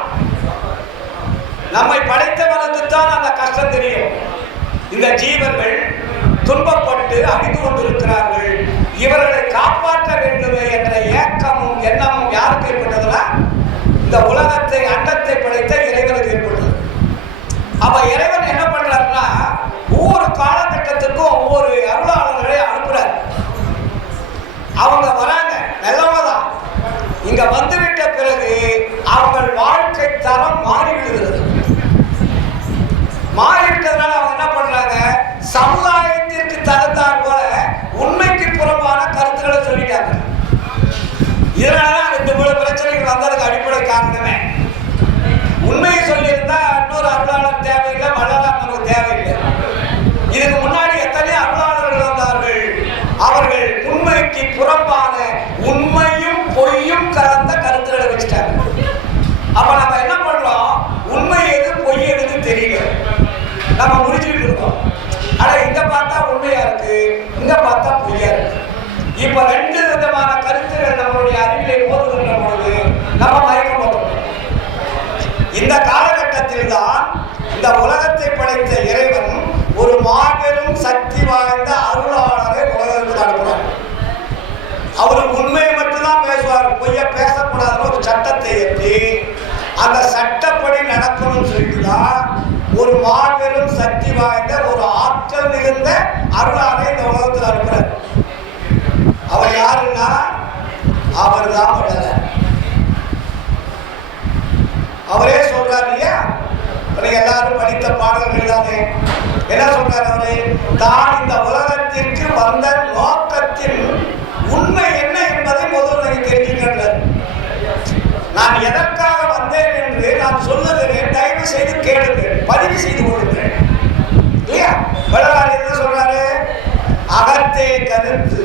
நம்மை படைத்தவனுக்கு தான் அந்த கஷ்டம் தெரியும். இந்த ஜீவர்கள் துன்பப்பட்டு அழிந்து கொண்டிருக்கிறார்கள், இவர்களை காப்பாற்ற வேண்டுமே என்ற ஏக்கமும் எண்ணமும் யாருக்கு ஏற்பட்டதுன்னா இந்த உலகத்தை அண்டத்தை படைத்த இறைவனுக்கு ஏற்பட்டது. அப்ப இறைவன் என்ன பண்றாருன்னா ஒவ்வொரு காலகட்டத்துக்கும் ஒவ்வொரு அருளாளர்களை அனுப்புறார். அவங்க வராங்க நல்லவதான், இங்க வந்துவிட்ட பிறகு அவங்கள் வாழ்க்கை தரம் மாறிவிடுகிறது. மாறிவிட்டதுனால அவங்க என்ன பண்றாங்க, சமுதாயத்திற்கு தகுந்தாற் போல உண்மைக்கு புறம்பான கருத்துக்களை சொல்லிட்டாங்க. இதனாலதான் இந்த பிரச்சனைகள் வந்ததுக்கு அடிப்படை காரணமே. உண்மையை சொல்லியிருந்தா இன்னொரு அருளாளர் தேவையில்லை, வள்ளலார் நமக்கு தேவையில்லை. இதுக்கு முன்னாடி எத்தனையோ அருளாளர்கள் வந்தார்கள், அவர்கள் உண்மைக்கு புறம்பான உண்மையும் பொய்யும் கலந்த கருத்துக்களை வச்சுட்டாங்க. அப்ப நம்ம என்ன பண்றோம், உண்மை எது பொய் எதுன்னு தெரியல, நம்ம முடிச்சுட்டு இருக்கோம். ஆனா இந்த இந்த உலகத்தை படைத்த இறைவன் ஒரு மாபெரும் சக்தி வாய்ந்த அருளாளரை உலகத்துக்கு அனுப்புறார். அவர் உண்மையை மட்டும்தான் பேசுவார், பொய்ய பேசக்கூடாதுன்னு ஒரு சட்டத்தை ஏற்றி அந்த சட்டப்படி நடக்கணும்னு சொல்லிட்டுதான் ஒரு மாபெரும் சக்தி வாய்ந்த ஒரு ஆற்றல் மிகுந்த அருளாளரை இந்த உலகத்தில் அனுப்புறார். அவர் யாருன்னா அவர் தான் வள்ளலார். அவரே சொல்றாரு இல்லையா, எல்லாரும் படித்த பாடல்கள் தானே. என்ன சொல்றாரு அவரு? தான் இந்த உலகத்திற்கு வந்த நோக்கத்தின் உண்மை என்ன என்பதை முதல் நீங்க தெரிஞ்சுக்கின்றார். நான் எதற்காக வந்தேன் என்று நான் சொல்லுகிறேன், தயவு செய்து கேளுங்கள், பதிவு செய்து கொள்ளுங்கள் இல்லையா. வள்ளலார் என்ன சொல்றாரு? அகத்தே கருத்து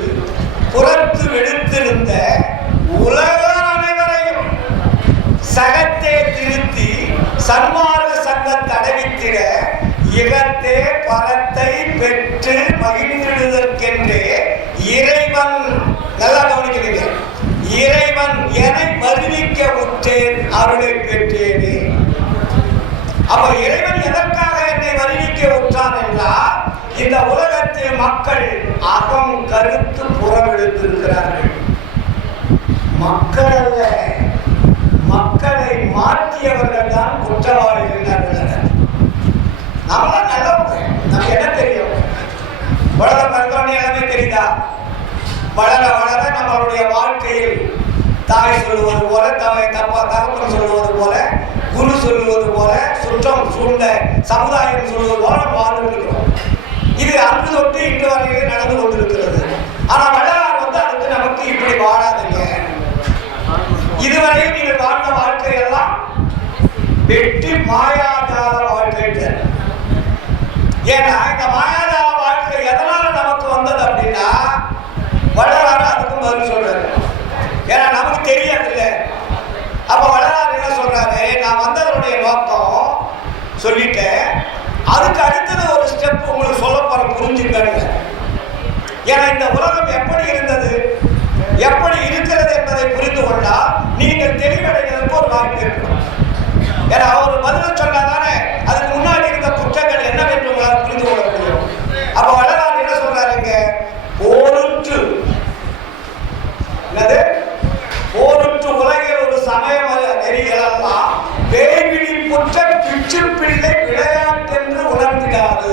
புறத்து வெளுத்திருந்த உலக அனைவரையும் சகத்தே திருத்தி சன்மார்க்க சங்கத்தை அடைவித்திட இகத்தே பரத்தை பெற்று மகிழ்ந்திடுதற்கென்றே இறைவன், நல்லா கவனிக்கிறீங்க, இறைவன் என வருவிக்க உற்றேன் அருளை பெற்றேனே. அப்ப இறைவன் எதற்காக என்னை வருவிக்க உற்றான் என்றால், இந்த உலகத்தில் மக்கள் அகம் கருத்து புறமெடுத்திருக்கிறார்கள். மக்கள் அல்ல, மக்களை மாற்றியவர்கள் தான் குற்றவாளிகள். நம்மளாம் நல்லவங்க, நமக்கு என்ன தெரியும்? வளர மருத்துவமனை எல்லாமே தெரியுதா? வளர வளர நம்மளுடைய வாழ்க்கையில் தாய் சொல்லுவது போல, தகப்பன் சொல்லுவது போல, குரு சொல்லுவது போல, சுற்றம் சூழ்ந்த சமுதாயம் சொல்லுவது போல நம்ம வாழ்ந்துருக்கிறோம். இது அன்று தொட்டு இன்று வரையிலே நடந்து கொண்டிருக்கிறது. ஆனா வள்ளலார் அதுக்கு நமக்கு இப்படி வாழாதீங்க, இதுவரையும் நீங்கள் வாழ்ந்த வாழ்க்கையெல்லாம் வெற்றி மாயாஜால வாழ்க்கை. ஏன்னா இந்த மாயாஜால வாழ்க்கை எதனால நமக்கு வந்தது அப்படின்னா, வள்ளலார் அதுக்கும் பதில் சொல்றாரு. ஏன்னா நமக்கு தெரியாது இல்ல. அப்ப வள்ளலார் என்ன சொல்றாரு? நான் வந்ததனுடைய நோக்கம் சொல்லிட்டேன், அதுக்கு அடுத்தது ஒரு ஸ்டெப் உங்களுக்கு சொல்ல போற, புரிஞ்சுக்கங்க. ஏன்னா இந்த உலகம் எப்படி இருந்தது, எப்படி இருக்கிறது என்பதை புரிந்து கொண்டால் நீங்கள் தெளிவடைவதற்கு ஒரு வாய்ப்பு இருக்கணும். ஏன்னா அவர் பதில் சொன்னாதானே அதுக்கு முன்னாடி இருந்த குற்றங்கள் என்னவென்று உங்களால் புரிந்து கொள்ள முடியும். அப்ப வள்ளலார் என்ன சொல்றாருங்க? போருற்று, என்னது போருற்று உலகில் ஒரு சமயம் நெறிகளெல்லாம் வேய்விழி புற்ற பிச்சு பிள்ளை விளையாட்டென்று உணர்ந்திடாது.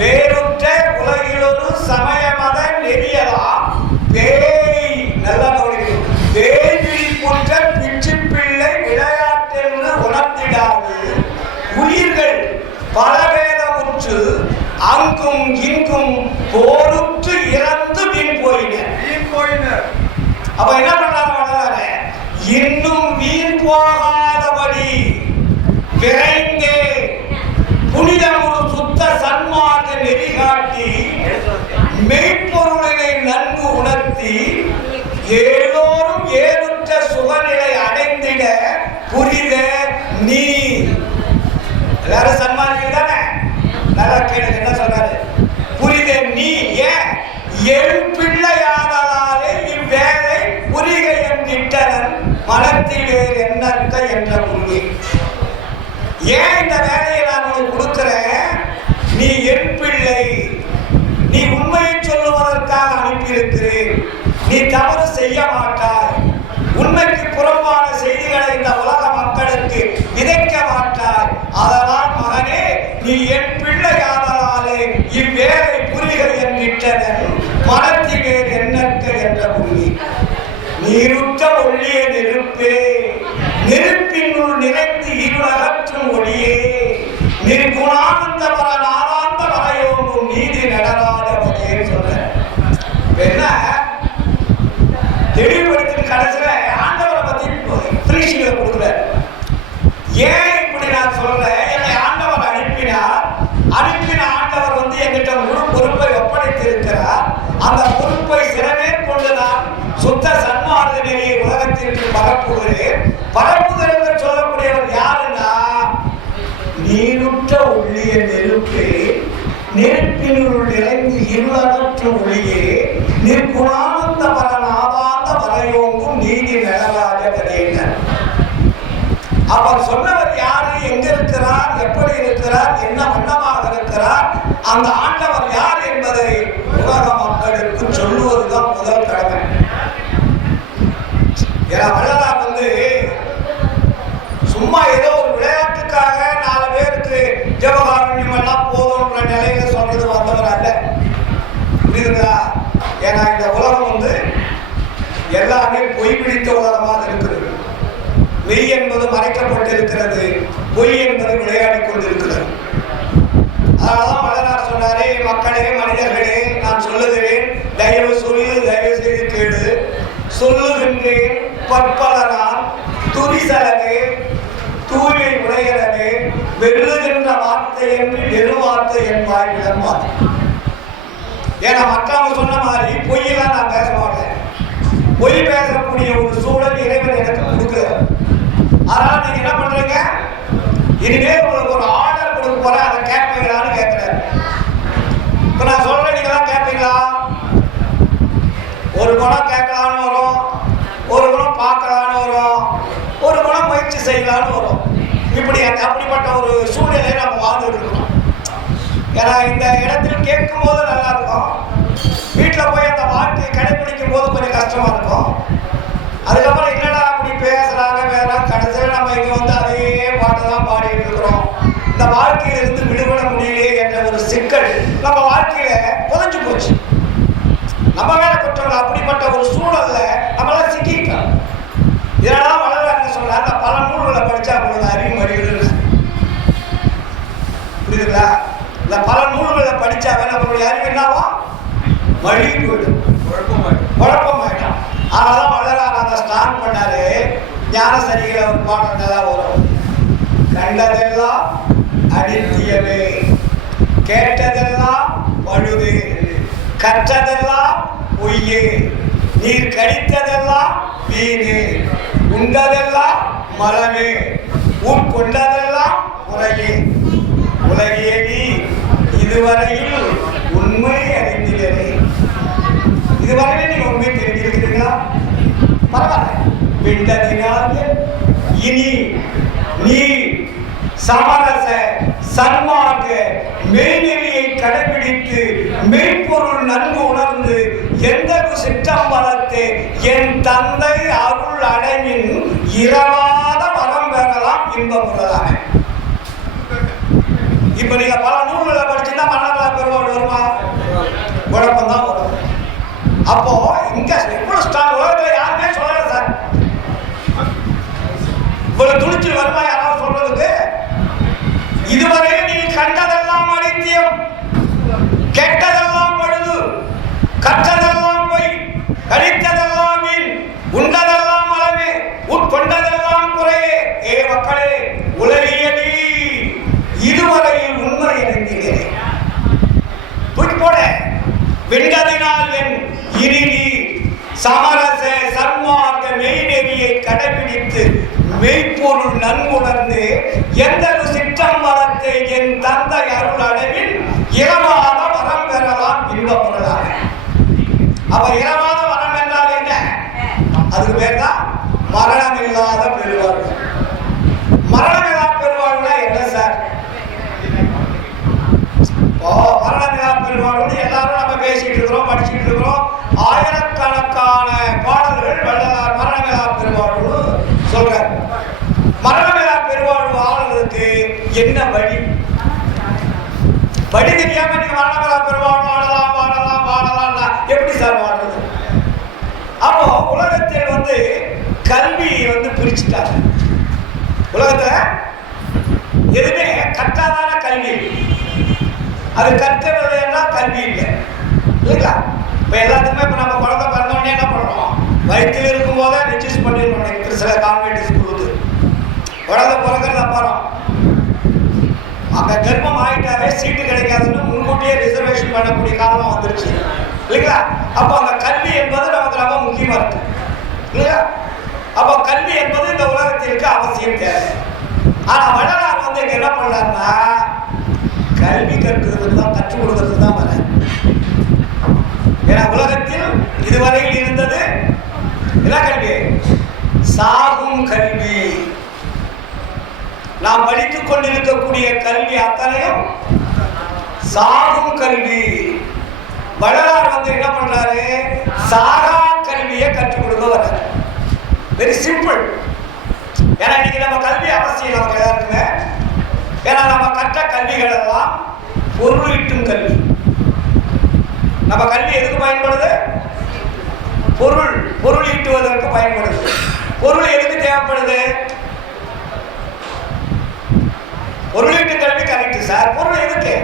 வேறுற்ற உலகில் ஒரு சமய மத நெறியலாம் வேய், நல்லா கவனிக்கணும், வேய்விழி புற்ற பிச்சு பிள்ளை விளையாட்டென்று உணர்ந்திடாது. உயிர்கள் பலவேதமுற்று அங்கும் இங்கும் போருற்று இறந்து வீண் போயினர். அப்ப என்ன பண்றாங்க? இன்னும் வீண் போகாதபடி விரைந்தே புனிதம் ஒரு சுத்த சன்மார்க்க நெறி காட்டி மெய்ப்பொருளினை நன்கு உணர்த்தி எல்லோரும் ஏறுற்ற சுகநிலை அடைந்திட புரித நீ. எல்லாரும் சன்மார்க்க தானே, நல்லா கேளுங்க என்ன சொல்றாரு? புரித நீ ஏன் என் பிள்ளையாதலாலே இவ்வேளை புரிகை என்கிட்டனன் மனத்தில் வேறு என்னற்க என்ற புரிகை. ஏன் இந்த வேலையை நான் உனக்கு கொடுக்கிறேன்? நீ என் பிள்ளை, நீ உண்மையை சொல்லுவதற்காக அனுப்பியிருக்கிறேன், நீ தவறு செய்ய மாட்டாய், உண்மைக்கு புறம்பான செய்திகளை இந்த உலக மக்களுக்கு விதைக்க மாட்டாய். அதனால் மகனே, நீ என் பிள்ளையாதலாலே இவ்வேளை புரிகை என்கிட்டனன் மனத்தில் வேறு எண்ணற்க என்ற புரிகை. நீருற்ற ஒளிய நெருப்பே, நெருப்பினுள் நிறைந்து இருளகற்றும் ஒளியே, நிர்குணானந்த வர நாதாந்த வரையோங்கும் நீதி நடராஜபதே சொல்ற. என்ன தெளிவுபடுத்தி கடைசியில ஆண்டவரை பத்தி பிரிஷிகளை கொடுக்குறாரு. ஏன் இப்படி நான் சொல்றேன்? என்னை ஆண்டவர் அனுப்பினார், அனுப்பின ஆண்டவர் என்கிட்ட முழு பொறுப்பை ஒப்படைத்திருக்கிறார். அந்த பொறுப்பை சிறமேற்கொண்டு நான் சுத்த சன்மார்க்க நெறியை உலகத்திற்கு பரப்புகிறேன். பரப்புகிறவர் சொல்லக்கூடியவர் யாருன்னா, நீருற்ற ஒளிய நெருப்பே, நெருப்பினுள் நிறைந்து இருளகற்றும் ஒளியே, நிர்குணானந்த பரநாதாந்த வரையோங்கும் நீதி நடராஜ கதையினர். அவர் சொன்னவர் யாரு, எங்க இருக்கிறார் எப்படி இருக்கிறார், என்ன வண்ணமாக இருக்கிறார், அந்த ஆண்டவர் யார் என்பதை உலக மக்களுக்கு சொல்லுவதுதான் முதல் கடமை. ஏன்னா வள்ளலார் சும்மா ஏதோ ஒரு விளையாட்டுக்காக 4 பேருக்கு ஜெபகாரண்யம் எல்லாம் போதும்ன்ற நிலையில சொல்றது வந்தவர் அல்ல. புரியுதுங்களா? ஏன்னா இந்த உலகம் எல்லாமே பொய் பிடித்த உலகமாக இருக்கிறது. மெய் என்பது மறைக்கப்பட்டிருக்கிறது, பொய் என்பது விளையாடி கொண்டிருக்கிறது. அதனாலதான் வள்ளலார் சொன்னாரே, மக்களே மனிதர்களே நான் சொல்லுகிறேன், தயவு செய்து கேடு, சொல்லுகின்றேன் பற்பலனால் துரிசலவே தூய்மை உடையவே வெல்லுகின்ற வார்த்தை என்று வெறும் வார்த்தை என் வாய் விளம்பாது. ஏன்னா மற்றவங்க சொன்ன மாதிரி பொய்யெல்லாம் நான் பேச மாட்டேன். பொய் பேசக்கூடிய ஒரு சூழல் இறைவன் எனக்கு கொடுக்கிறார். அதனால நீங்க என்ன பண்றீங்க, இனிமே உங்களுக்கு ஒரு ஆர்டர் கொடுக்க போறேன், அதை கேட்பீங்களான்னு கேட்கிறாரு. இப்ப நான் சொல்றேன், நீங்க எல்லாம் கேட்பீங்களா? ஒரு குணம் கேட்கலான்னு வரும், ஒரு குணம் பார்க்கலான்னு வரும், ஒரு குணம் முயற்சி செய்யலான்னு வரும். அப்படிப்பட்ட ஒரு சூழ்நிலையை நம்ம வாழ்ந்துட்டு இருக்கோம். ஏன்னா இந்த இடத்தில் கேட்கும் போது நல்லா இருக்கும், வீட்டில் போய் அந்த வாழ்க்கையை கடைபிடிக்கும் போது கொஞ்சம் கஷ்டமா இருக்கும். அதுக்கப்புறம் என்னடா அப்படி பேசுறாங்க வேற, கடைசியில் நம்ம இங்க அதே பாட்டை தான் பாடிட்டு இருக்கிறோம். இந்த வாழ்க்கையிலிருந்து விடுபட முடியலையே என்ற ஒரு சிக்கல் நம்ம வாழ்க்கையில புதைஞ்சு போச்சு. நம்ம வேற குற்றங்கள். அப்படிப்பட்ட ஒரு சூழல்ல நம்மளாம் சிக்கிட்டோம். இதெல்லாம் வள்ளலார் சொல்ற, அந்த பல நூல்களை படிச்சா உங்களுக்கு அறிவு வருகிறது. புரியுதுங்களா? இந்த பல நூல்களை படிச்சாவே நம்மளுடைய அறிவு என்னவோ வழி போயிடும், குழப்பமாயிடும். அதனாலதான் வள்ளலார் அதை ஸ்டார்ட் பண்ணாரு. ஞானசரிகளை ஒரு பாடம் தான் வரும். கண்டதெல்லாம் அனித்தியமே, கேட்டதெல்லாம் பழுது, கற்றதெல்லாம் பொய்யே, நீர் கடித்ததெல்லாம் வீணே, உண்டதெல்லாம் மரமே, உட்கொண்டதெல்லாம் உலகே. உலகே நீ இதுவரையில் உண்மை அறிந்திலே. இதுவரையில நீங்க உண்மை தெரிஞ்சிருக்கிறீங்களா? பரவாயில்ல. விண்டதினால் இனி நீ சமரச சன்மார்க்க மெய்நெறியை கடைபிடித்து மெய்ப்பொருள் நன்கு உணர்ந்து எந்த சிற்றம்பலத்தை என் தந்தை அருள் அடைவின் இரவாத வரம் பெறலாம் இன்பமுள்ளதாக. இப்ப நீங்க பல நூல்களை படிச்சுன்னா மன்னர்களா பெருமாள் வருமா? குழப்பம் தான் வரும். அப்போ இங்க இவ்வளவு ஸ்ட்ராங் உலகத்துல யாருமே சொல்லல சார். இவ்வளவு துணிச்சல் வருமா யாராவது சொல்றதுக்கு? இதுவரை நீ கண்டதெல்லாம் அனித்தியம், கெட்டதெல்லாம் பழுது, கற்றதெல்லாம் பொய், கடித்ததெல்லாம் வீண், உண்டதெல்லாம் மலமே, உட்கொண்டதெல்லாம் குறையே. ஏ மக்களே, உலகிய நீ இதுவரையில் உண்மை அறிந்தீரே. தூக்கி போட. விண்டதினால் என் இனி நீ சமரச சன்மார்க்க மெய்நெறியை கடைபிடித்து மெய்ப்பொருள் நன்குணர்ந்து எந்த சிற்றம்பலத்தை என் தந்தை அருள் அடைவில் இரவாத வரம் பெறலாம் இன்பமுள்ளதாக. அப்ப இரவாத வரம் என்றால் என்ன? அதுக்கு பேர் தான் மரணம் இல்லாத பெருவாழ்வு. மரணம் இல்லாத பெருவாழ்வுனா என்ன சார்? மரணம் இல்லாத பெருவாழ்வு எல்லாரும் நம்ம பேசிட்டு இருக்கிறோம், படிச்சுட்டு இருக்கிறோம். ஆயிரக்கணக்கான பாடல்கள் வள்ளலார் மரணமில்லா பெருவாழ்வு சொல்றார். மரணமில்லா பெருவாழ்வு ஆளுநருக்கு என்ன வழி? வழி தெரியாம நீங்க மரணமில்லா பெருவாழ்வு வாழலாம் வாழலாம் வாழலாம் எப்படி சார் வாழ்றது? அப்போ உலகத்தில் கல்வி பிரிச்சுட்டாங்க. உலகத்துல எதுவுமே கற்றாதான கல்வி. அது கற்கிறதுனா கல்வி இல்லை இல்லைங்களா? இப்போ எல்லாத்துக்குமே இப்போ நம்ம குழந்தை பிறந்தோடனே என்ன பண்ணுறோம்? வயிற்றில் இருக்கும் போதே ரிஜிஸ்டர் பண்ணிருக்கோம். சில கான்வென்ட் ஸ்கூலுக்கு குழந்தை பிறகுறது அப்புறம் அங்கே கர்ப்பம் ஆகிட்டாவே சீட்டு கிடைக்காதுன்னு முன்கூட்டியே ரிசர்வேஷன் பண்ணக்கூடிய காலம் வந்துருச்சு இல்லைங்களா? அப்போ அந்த கல்வி என்பது நமக்கு ரொம்ப முக்கியமாக இருக்கு இல்லையா? அப்போ கல்வி என்பது இந்த உலகத்திற்கு அவசியம் தேவை. ஆனால் வள்ளலார் இங்கே என்ன பண்ணாருன்னா கல்வி கற்கிறதுக்கு தான், கற்றுக் கொடுக்கறதுக்கு தான் வர. ஏன்னா உலகத்தில் இதுவரையில் இருந்தது என்ன கல்வி? சாகும் கல்வி. நாம் படித்துக் கொண்டிருக்கக்கூடிய கல்வி அத்தனையும் சாகும் கல்வி. வள்ளலார் வந்து என்ன பண்றாரு? சாகா கல்வியை கற்றுக் கொடுக்க வர்றாரு. Very simple. ஏன்னா இன்னைக்கு நம்ம கல்வி அவசியம் நமக்கு எல்லாருக்குமே. ஏன்னா நம்ம கற்ற கல்விகள் எல்லாம் பொருள் ஈட்டும் கல்வி. நம்ம கல்வி எதுக்கு பயன்படுது? பொருள் ஈட்டுவதற்கு பயன்படுது. பொருள் எதுக்கு தேவைப்படுது? பொருள் ஈட்டு கல்வி கரெக்ட் சார். பொருள் எதுக்கு?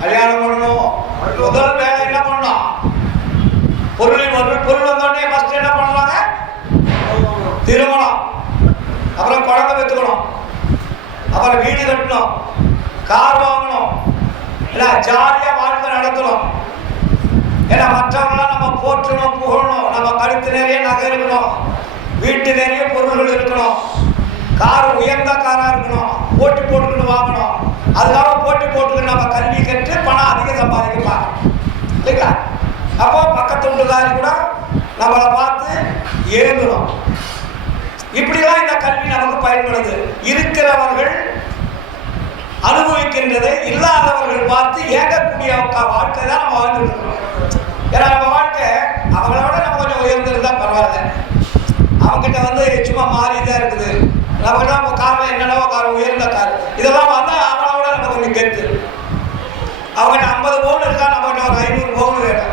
கல்யாணம் பண்ணணும், முதல் வேலை என்ன பண்ணணும்? பொருள் வந்தோடனே ஃபர்ஸ்ட் என்ன பண்ணுவாங்க? திருமணம், அப்புறம் குழந்தை பெற்றுக்கணும், அப்புறம் வீடு கட்டணும், கார் வாங்கணும், இல்லை ஜாலியா வாழ்க்கை நடத்தணும். ஏன்னா மற்றவங்களாம் நம்ம போற்றணும், புகழணும், நம்ம கழுத்து நிறைய நகை இருக்கணும், வீட்டு நிறைய பொருள்கள் இருக்கணும், கார் உயர்ந்த காரா இருக்கணும், போட்டி போட்டுக்கிட்டு வாங்கணும். அதுக்காக போட்டி போட்டுக்கிட்டு நம்ம கல்வி கற்று பணம் அதிகம் சம்பாதிக்கலாம் இல்லைங்களா? அப்போ பக்கத்து வீட்டுக்காரி கூட நம்மளை பார்த்து ஏங்கணும். இப்படிலாம் இந்த கல்வி நமக்கு பயன்படுது. இருக்கிறவர்கள் அனுபவிக்கின்றதை இல்லாதவர்கள் பார்த்து ஏங்கக்கூடிய வாழ்க்கை தான் நம்ம வாழ்ந்துருக்கோம். ஏன்னா நம்ம வாழ்க்கை அவங்களோட நம்ம கொஞ்சம் உயர்ந்திருந்தா பரவாயில்ல. அவங்ககிட்ட வந்து சும்மா மாறிதான் இருக்குது. நம்மகிட்ட நம்ம காரில் என்னென்னவோ கார், உயர்ந்த கார், இதெல்லாம் வந்தால் அவங்களோட நம்ம கொஞ்சம் கெத்து. அவங்ககிட்ட 50 பவுன் இருக்கா, நம்மகிட்ட ஒரு 500 பவுன் வேணும்.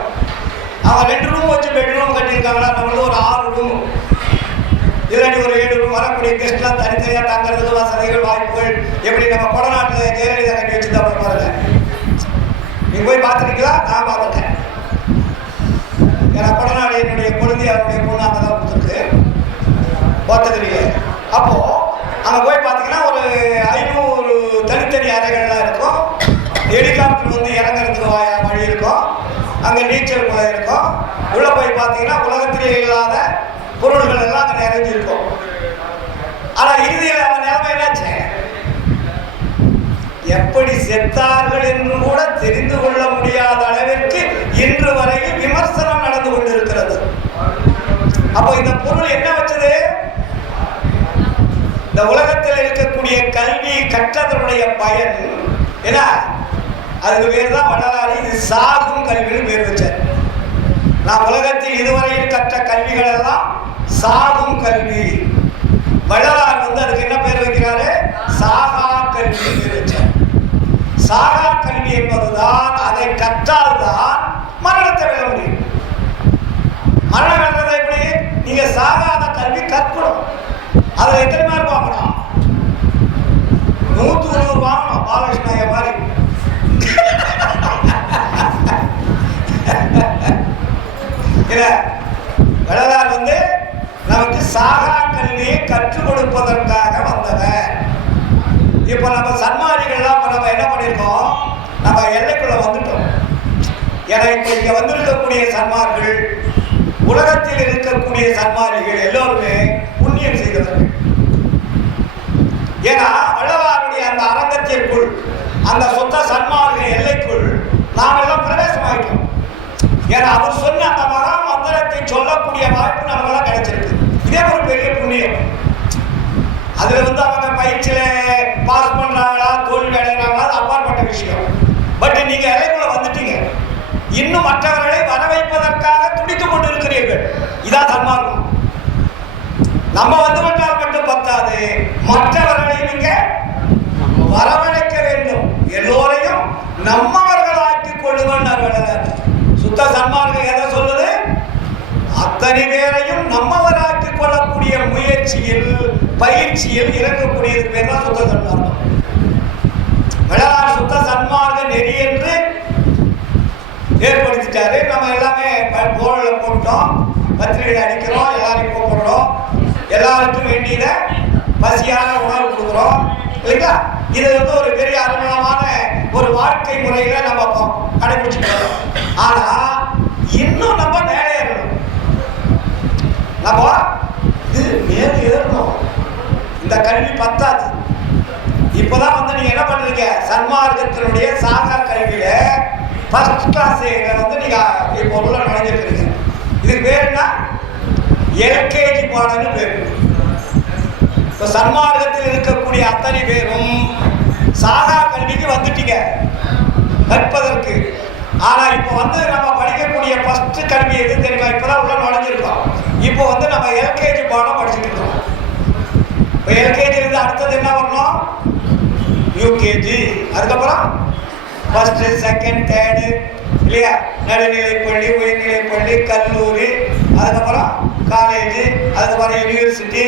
அவங்க 2 ரூம் வச்சு பெட்ரூம் கட்டியிருக்காங்களா, நம்மளுக்கு ஒரு 6 ரூம், இல்லாட்டி ஒரு 7 ரூம். வரக்கூடிய கெஸ்ட்லாம் தனித்தனியாக தங்குறதுக்கு வசதிகள், வாய்ப்புகள் எப்படி நம்ம கொடநாட்டில் ஜெயலலிதா கட்டி வச்சு தான் பாருங்க. நீங்க போய் பார்த்துருக்கீங்களா? நான் பார்த்துட்டேன். ஏன்னா கொடநாடு என்னுடைய குழந்தை, அவருடைய பொண்ணு அங்கே தான் கொடுத்துருக்கு, பார்த்ததுலையே. அப்போ அங்கே போய் பார்த்தீங்கன்னா ஒரு 500 தனித்தனி அறைகள்லாம் இருக்கும். ஹெலிகாப்டர் வந்து இறங்குறதுக்கு வழி இருக்கும். அங்கே நீச்சல் குளம் இருக்கும். உள்ளே போய் பார்த்தீங்கன்னா உலகத்திலே இல்லாத பொருள்கள் எல்லாம் அங்கே நிறைஞ்சிருக்கும். ஆனால் இறுதியில் அவன் நிலைமை என்னாச்சு? எப்படி செத்தார்கள் என்று கூட தெரிந்து கொள்ள முடியாத அளவிற்கு இன்று வரையில் விமர்சனம் நடந்து கொண்டிருக்கிறது. அப்போ இந்த பொருள் என்ன வச்சது? இந்த உலகத்தில் இருக்கக்கூடிய கல்வி கற்றதனுடைய பயன் என்ன? அதுக்கு பேர் தான் வள்ளலார் இது சாகும் கல்வின்னு பேர் வச்சார். நான் உலகத்தில் இதுவரையில் கற்ற கல்விகள் எல்லாம் சாகும் கல்வி. வள்ளலார் வந்து அதுக்கு என்ன பேர் வைக்கிறாரு? சாகா கல்வி பேர் வச்சார். சாகா கல்வி என்பதுதான் அதை கற்றால்தான் மரணத்தை வெல்ல முடியும். மரணம் வெல்றது எப்படி? நீங்க சாகாத கல்வி கற்கணும். அதுல எத்தனை பேர் வாங்கணும்? 100 வாங்கணும். பாலகிருஷ்ணாய மாதிரி வள்ளலார் வந்து நமக்கு சாகா கல்வியை கற்றுக் கொடுப்பதற்காக வந்தவர். இப்ப நம்ம சன்மாரிகள்லாம் இப்ப நம்ம என்ன பண்ணிருக்கோம்? நம்ம எல்லைக்குள்ள வந்துட்டோம். ஏன்னா இப்ப இங்க வந்திருக்கக்கூடிய சன்மார்கள், உலகத்தில் இருக்கக்கூடிய சன்மாரிகள் எல்லோருமே புண்ணியம் செய்தவர்கள். ஏன்னா வள்ளலாருடைய அந்த அரங்கத்திற்குள், அந்த சொத்த சன்மார்கள் எல்லைக்குள் நாம் எல்லாம் பிரவேசமாயிட்டோம். ஏன்னா அவர் சொன்ன அந்த மகா மந்திரத்தை சொல்லக்கூடிய வாய்ப்பு நமக்கெல்லாம் கிடைச்சிருக்கு. இதே ஒரு பெரிய புண்ணியம். அதுல வந்து அவங்க பயிற்சியில பாஸ் பண்றாங்களா, தோல்வி அடைகிறாங்களா, அது அப்பாற்பட்ட விஷயம். பட் நீங்க எல்லைக்குள்ள வந்துட்டீங்க. இன்னும் மற்றவர்களை வரவைப்பதற்காக துடித்துக் கொண்டு இருக்கிறீர்கள். இதான் சன்மார்க்கம். நம்ம வந்துவிட்டால் மட்டும் பத்தாது, மற்றவர்களை நீங்க வரவழைக்க வேண்டும். எல்லோரையும் நம்மவர்களாக்கிக் கொள்ளுங்கள். சுத்த சன்மார்க்கம் எதை சொல்லுது? அத்தனை பேரையும் நம்மவராக்கிக் கொள்ளக்கூடிய முயற்சியில், பயிற்சியில் இறக்கக்கூடியது பேர் தான் சுத்த சன்மார்க்கம். வள்ளலார் சுத்த சன்மார்க்க நெறி என்று ஏற்படுத்திட்டாரு. நம்ம எல்லாமே போர்ல போட்டோம், பத்திரிகை அடிக்கிறோம், எல்லாரையும் கூப்பிடுறோம், எல்லாருக்கும் வேண்டியத பசியான உணவு கொடுக்குறோம் இல்லைங்களா? இது வந்து ஒரு பெரிய அருமையான ஒரு வாழ்க்கை முறையில நம்ம கடைபிடிச்சுக்கிறோம். ஆனா இன்னும் நம்ம மேலே ஏறணும். நம்ம இது மேலே ஏறணும். இந்த கல்வி பத்தாது. இப்பதான் வந்து நீங்க என்ன பண்றீங்க? சன்மார்க்கத்தினுடைய சாகா கல்வியில ஃபர்ஸ்ட் கிளாஸ் வந்து நீங்க இப்போ உள்ள நுழைஞ்சிருக்கீங்க. இதுக்கு பேர் என்ன? எல்கேஜி பாடம்னு பேர். இப்போ சன்மார்க்கத்தில் இருக்கக்கூடிய அத்தனை பேரும் சாகா கல்விக்கு வந்துட்டீங்க கற்பதற்கு. ஆனா இப்போ நம்ம படிக்கக்கூடிய ஃபர்ஸ்ட் கல்வி எது தெரியுமா? இப்பதான் உள்ள நுழைஞ்சிருக்கோம். இப்போ நம்ம எல்கேஜி பாடம் படிச்சுட்டு இருக்கோம். இப்போ எல்கேஜி இருந்து அடுத்தது என்ன வரணும்? யூகேஜி, அதுக்கப்புறம் ஃபர்ஸ்ட் செகண்ட் தேர்டு இல்லையா, நடுநிலைப்பள்ளி, உயர்நிலைப்பள்ளி, கல்லூரி, அதுக்கப்புறம் காலேஜ், அதுக்கப்புறம் யூனிவர்சிட்டி,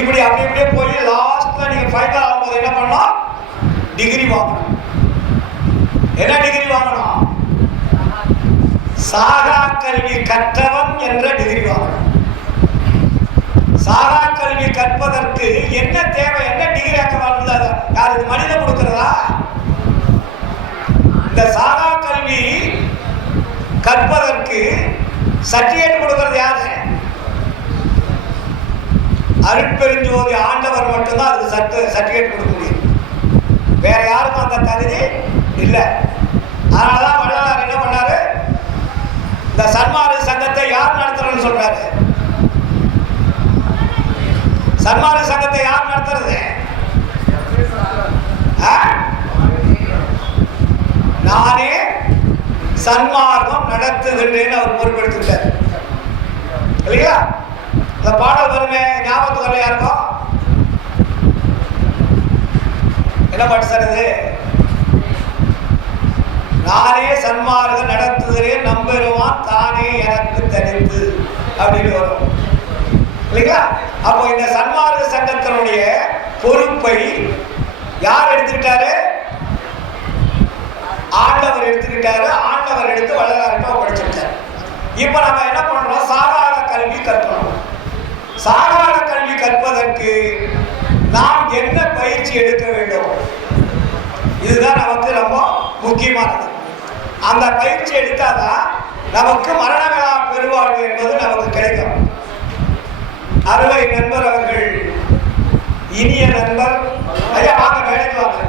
இப்படி அப்படி இப்படியே போய் லாஸ்ட்ல நீங்க ஃபைனல் ஆகும்போது என்ன பண்ணணும்? டிகிரி வாங்கணும். என்ன டிகிரி வாங்கணும்? சாகா கல்வி கற்றவன் என்ற டிகிரி வாங்கணும். சாகா கல்வி கற்பதற்கு என்ன தேவை? என்ன டிகிரி வாழ்ந்தது? யார் இது மனிதன் கொடுக்கிறதா? இந்த சாகா கல்வி கற்பதற்கு சர்டிபிகேட் கொடுக்கிறது யாரு? அருட்பெருஞ்சோதி ஆண்டவர் மட்டும்தான் அதுக்கு சர்டிபிகேட் கொடுக்க முடியும். வேற யாருக்கும் அந்த தகுதி இல்லை. அதனாலதான் வள்ளலார் என்ன பண்ணாரு? இந்த சன்மார்க்க சங்கத்தை யார் நடத்துறன்னு சொல்றாரு? சன்மார்க்க சங்கத்தை யார் நடத்துறது? நானே சன்மார்க்கம் நடத்துகின்றேன்னு அவர் பொறுப்பெடுத்துட்டார் இல்லையா? இந்த பாடல் வருமே, ஞாபகத்துக்கு வரல யாருக்கும்? என்ன பாட்டு சார் இது? நானே சன்மார்க்கம் நடத்துகிறேன் நம்பெருமான் தானே எனக்கு தனித்து அப்படின்னு வரும் இல்லைங்களா? அப்போ இந்த சன்மார்க்க சங்கத்தினுடைய பொறுப்பை யார் எடுத்துக்கிட்டாரு? ஆண்டவர் எடுத்துக்கிட்டாரு. ஆண்டவர் எடுத்து வள்ளலார்கிட்ட படிச்சுட்டாரு. இப்ப நம்ம என்ன பண்றோம்? சாகாத கல்வி கற்கணும். சாகாத கல்வி கற்பதற்கு நாம் என்ன பயிற்சி எடுக்க வேண்டும்? இதுதான் நமக்கு ரொம்ப முக்கியமானது. அந்த பயிற்சி எடுத்தாதான் நமக்கு மரணமில்லா பெருவாழ்வு என்பது நமக்கு கிடைக்கும். அருமை நண்பர் அவர்கள், இனிய நண்பர், ஐயா வாங்க வேலைக்கு வாங்க.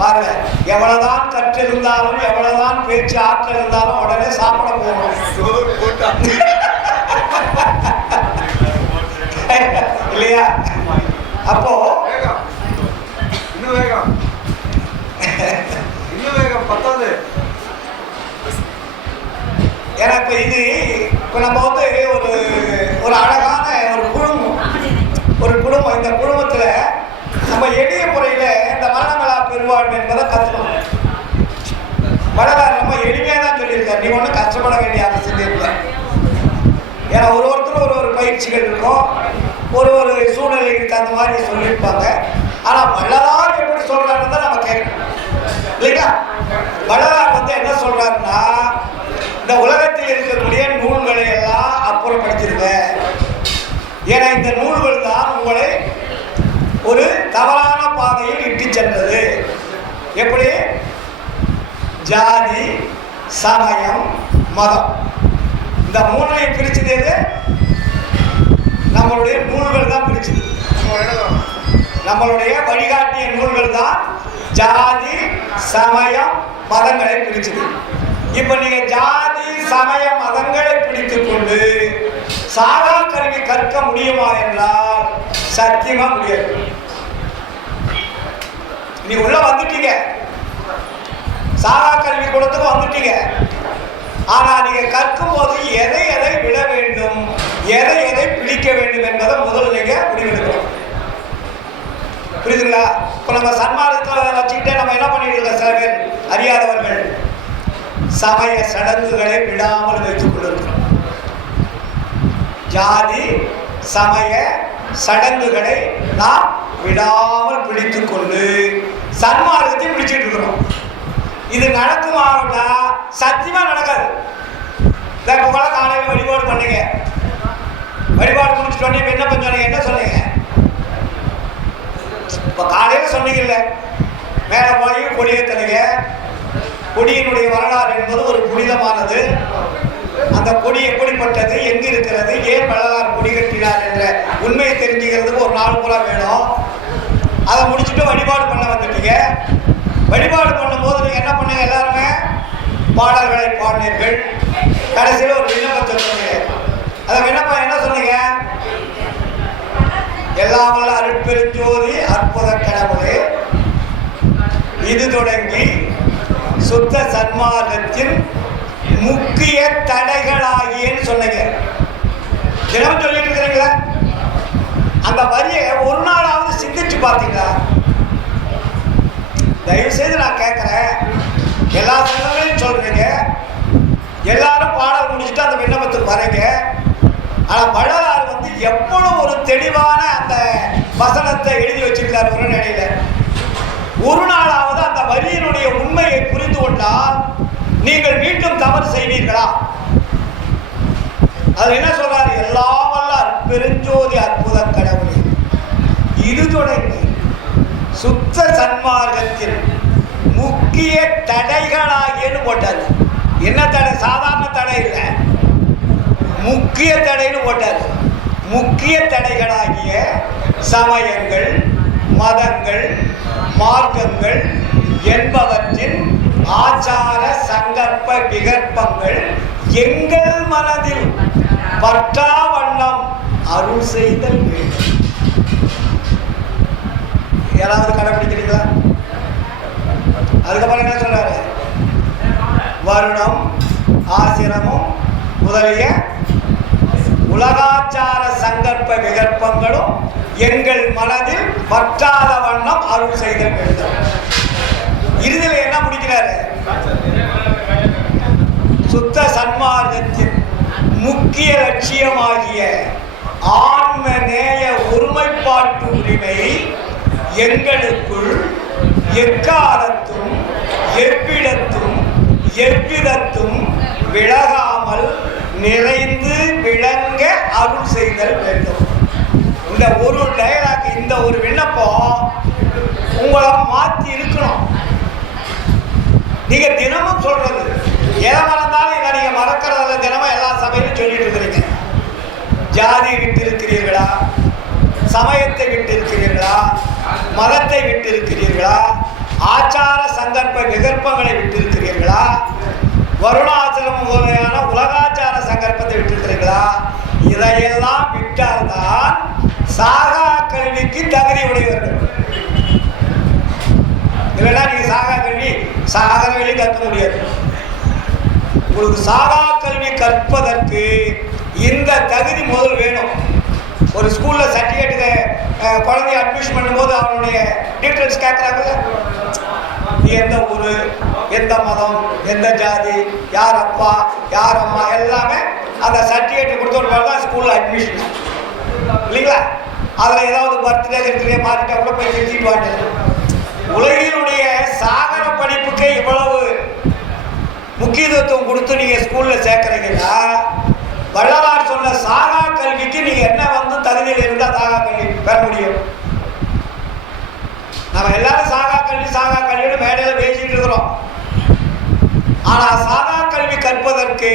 பாருங்க, எவ்வளவுதான் கற்றிருந்தாலும் எவ்வளவுதான் பேச்சு ஆற்றல் இருந்தாலும் உடனே சாப்பிட போகணும் இல்லையா? அப்போ இன்னும் வேகம் பத்தாது. ஏன்னா இப்ப நம்ம ஒரு அழகான ஒரு குடும்பம். இந்த குடும்பத்துல நம்ம எளிய முறையில இந்த மரணமில்லா பெருவாழ்வு என்பதை கத்துக்கணும். வள்ளலார் ரொம்ப எளிமையா தான் சொல்லியிருக்காரு. நீ ஒன்றும் கஷ்டப்பட வேண்டிய அவசியம் இல்லை. ஏன்னா ஒருத்தரும் ஒரு பயிற்சிகள் இருக்கும், ஒரு சூழ்நிலைக்கு தகுந்த மாதிரி சொல்லியிருப்பாங்க. ஆனா வள்ளலார் எப்படி சொல்றாருன்னு தான் நம்ம கேட்கணும் இல்லைங்களா? வள்ளலார் என்ன சொல்றாருன்னா, இந்த உலகத்தில் இருக்கக்கூடிய நூல்களை எல்லாம் அப்புறப்படுத்திருங்க. ஏன்னா இந்த நூல்கள் தான் உங்களை ஒரு தவறான பாதையில் இட்டு சென்றது. எப்படி? ஜாதி, சமயம், மதம், இந்த மூணையும் பிரிச்சது எது? நம்மளுடைய நூல்கள் தான் பிரிச்சது. நம்மளுடைய வழிகாட்டிய நூல்கள் தான் ஜாதி, சமயம், மதங்களை பிரிச்சது. இப்ப நீங்க ஜாதி, சமய, மதங்களை பிடித்துக் கொண்டு சாகா கல்வி கற்க முடியுமா என்றால் சத்தியமா முடியாது. நீ உள்ள வந்துட்டீங்க, சாகா கல்வி கூடத்துக்கு வந்துட்டீங்க. ஆனா நீங்க கற்கும் போது எதை விட வேண்டும், எதை பிடிக்க வேண்டும் என்பதை முதல்ல நீங்க முடிவெடுக்கணும். புரியுதுங்களா? இப்ப நம்ம சன்மார்க்கத்தை வச்சுக்கிட்டே நம்ம என்ன பண்ணிட்டு இருக்கோம்? சில பேர் அறியாதவர்கள் சமய சடங்குகளை விடாமல் வைத்துக் கொண்டிருக்கிறோம். ஜாதி, சமய சடங்குகளை நாம் விடாமல் பிடித்துக் கொண்டு சன்மார்க்கத்தை பிடிச்சிட்டு இருக்கிறோம். இது நடக்குமாவட்டா? சத்தியமா நடக்காது. இப்ப காலையில் வழிபாடு பண்ணுங்க, வழிபாடு முடிச்சுட்டு என்ன பண்ண என்ன சொன்னீங்க? இப்ப காலையில சொன்னீங்கல்ல, மேல போய் கொடியேற்றலைங்க. கொடியினுடைய வரலாறு என்பது ஒரு புனிதமானது. அந்த கொடி எப்படிப்பட்டது, எங்க இருக்கிறது, ஏன் வள்ளலார் கொடி கட்டினார் என்ற உண்மையை தெரிஞ்சுக்கிறதுக்கு ஒரு நாள் பூரா வேணும். அதை முடிச்சுட்டு வழிபாடு பண்ண வந்துட்டீங்க. வழிபாடு பண்ணும்போது நீங்க என்ன பண்ணுங்க? எல்லாருமே பாடல்களை பாடினீர்கள். கடைசியில் ஒரு விண்ணப்பத்தை சொன்னீங்க. அதை என்னப்பா என்ன சொன்னீங்க? எல்லாம் வல்ல அருட்பெருஞ்சோதி அற்புத கடவுளே, இது தொடங்கி சுத்த சன்மார்க்கத்தின் முக்கிய தடைகளாகியன்னு சொன்னீங்க. தினமும் சொல்லிட்டு இருக்கிறீங்களா? அந்த வரியை ஒரு நாளாவது சிந்திச்சு பார்த்தீங்களா? தயவு செய்து நான் கேட்கிறேன், எல்லா சங்கங்களையும் சொல்றீங்க, எல்லாரும் பாடல் முடிச்சுட்டு அந்த விண்ணப்பத்துக்கு வரீங்க. ஆனால் வள்ளலார் வந்து எவ்வளவு ஒரு தெளிவான அந்த வசனத்தை எழுதி வச்சிருக்காரு ஒரு நிலையில. ஒரு நாளாவது அந்த வரியினுடைய உண்மையை புரிந்து கொண்டால் நீங்கள் மீண்டும் தவறு செய்வீர்களா? அது என்ன சொல்றாரு? எல்லாம் வல்ல பெருஞ்சோதி அற்புத கடவுளே, இது தொடங்கி சுத்த சன்மார்க்கத்தில் முக்கிய தடைகளாகியன்னு போட்டாரு. என்ன தடை? சாதாரண தடை இல்லை, முக்கிய தடைன்னு போட்டாரு. முக்கிய தடைகளாகிய சமயங்கள், மதங்கள், மார்க்கங்கள் என்பவற்றின் ஆச்சார சங்கற்ப விகற்பங்கள் எங்கள் மனதில் பற்றா வண்ணம் அருள் செய்தல் வேண்டும். யாராவது கடைபிடிக்கிறீங்களா? அதுக்கப்புறம் என்ன சொல்றாரு? வருணம், ஆசிரமம் முதலிய உலகாச்சார சங்கற்ப விகற்பங்களும் எங்கள் மனதில் பற்றாத வண்ணம் அருள் செய்தல் வேண்டும். இறுதியில் என்ன முடிக்கிறாரு? சுத்த சன்மார்க்கத்தின் முக்கிய லட்சியமாகிய ஆன்ம நேய ஒருமைப்பாட்டு உரிமை எங்களுக்குள் எக்காலத்தும் எவ்விடத்தும் எவ்விதத்தும் விலகாமல் நிறைந்து விளங்க அருள் செய்தல் வேண்டும். இந்த ஒரு டயலாக், இந்த ஒரு விண்ணப்பம் உங்களை மாற்றி இருக்கணும். நீங்க தினமும் சொல்றது எதை மறந்தாலும் இதை நீங்க மறக்கிறதில்ல. தினமும் எல்லா சபையிலும் சொல்லிட்டு இருக்கிறீங்க. ஜாதி விட்டு இருக்கிறீர்களா? சமயத்தை விட்டு இருக்கிறீர்களா? மதத்தை விட்டு இருக்கிறீர்களா? ஆச்சார சங்கற்ப விகற்பங்களை விட்டு இருக்கிறீர்களா? வருணாச்சலம் முதலையான உலகாச்சார சங்கற்பத்தை விட்டு இருக்கிறீர்களா? இதையெல்லாம் விட்டால்தான் சாகா கல்விக்கு தகுதி உடையவர்கள். இல்லைன்னா நீங்க சாகா கல்வி சாகர வழி கற்க முடியாது. உங்களுக்கு சாகா கல்வி கற்பதற்கு இந்த தகுதி முதல் வேணும். ஒரு ஸ்கூல்ல சர்டிஃபிகேட்டுக்கு குழந்தைய அட்மிஷன் பண்ணும்போது அவனுடைய டீட்டெயில்ஸ் கேட்குறாங்கல்ல, நீ எந்த ஊர், எந்த மதம், எந்த ஜாதி, யார் அப்பா யார் அம்மா, எல்லாமே அந்த சர்டிஃபிகேட் கொடுத்தோட தான் ஸ்கூலில் அட்மிஷன் இல்லைங்களா? அதில் ஏதாவது பர்த்டே கிட்டே மாறிட்டா கூட போய் நிறுத்திட்டு வாங்க. உலகினுடைய சாகர படிப்புக்கு இவ்வளவு முக்கியத்துவம் கொடுத்து நீங்கள் ஸ்கூலில் சேர்க்குறீங்கன்னா, வள்ளலார் சொன்ன சாகா கல்விக்கு நீங்க என்ன வந்து தகுதியில் இருந்தால் சாகா கல்வி பெற முடியும்? நம்ம எல்லாரும் சாகா கல்வின்னு மேடையில் பேசிட்டு இருக்கிறோம். ஆனா சாகா கல்வி கற்பதற்கு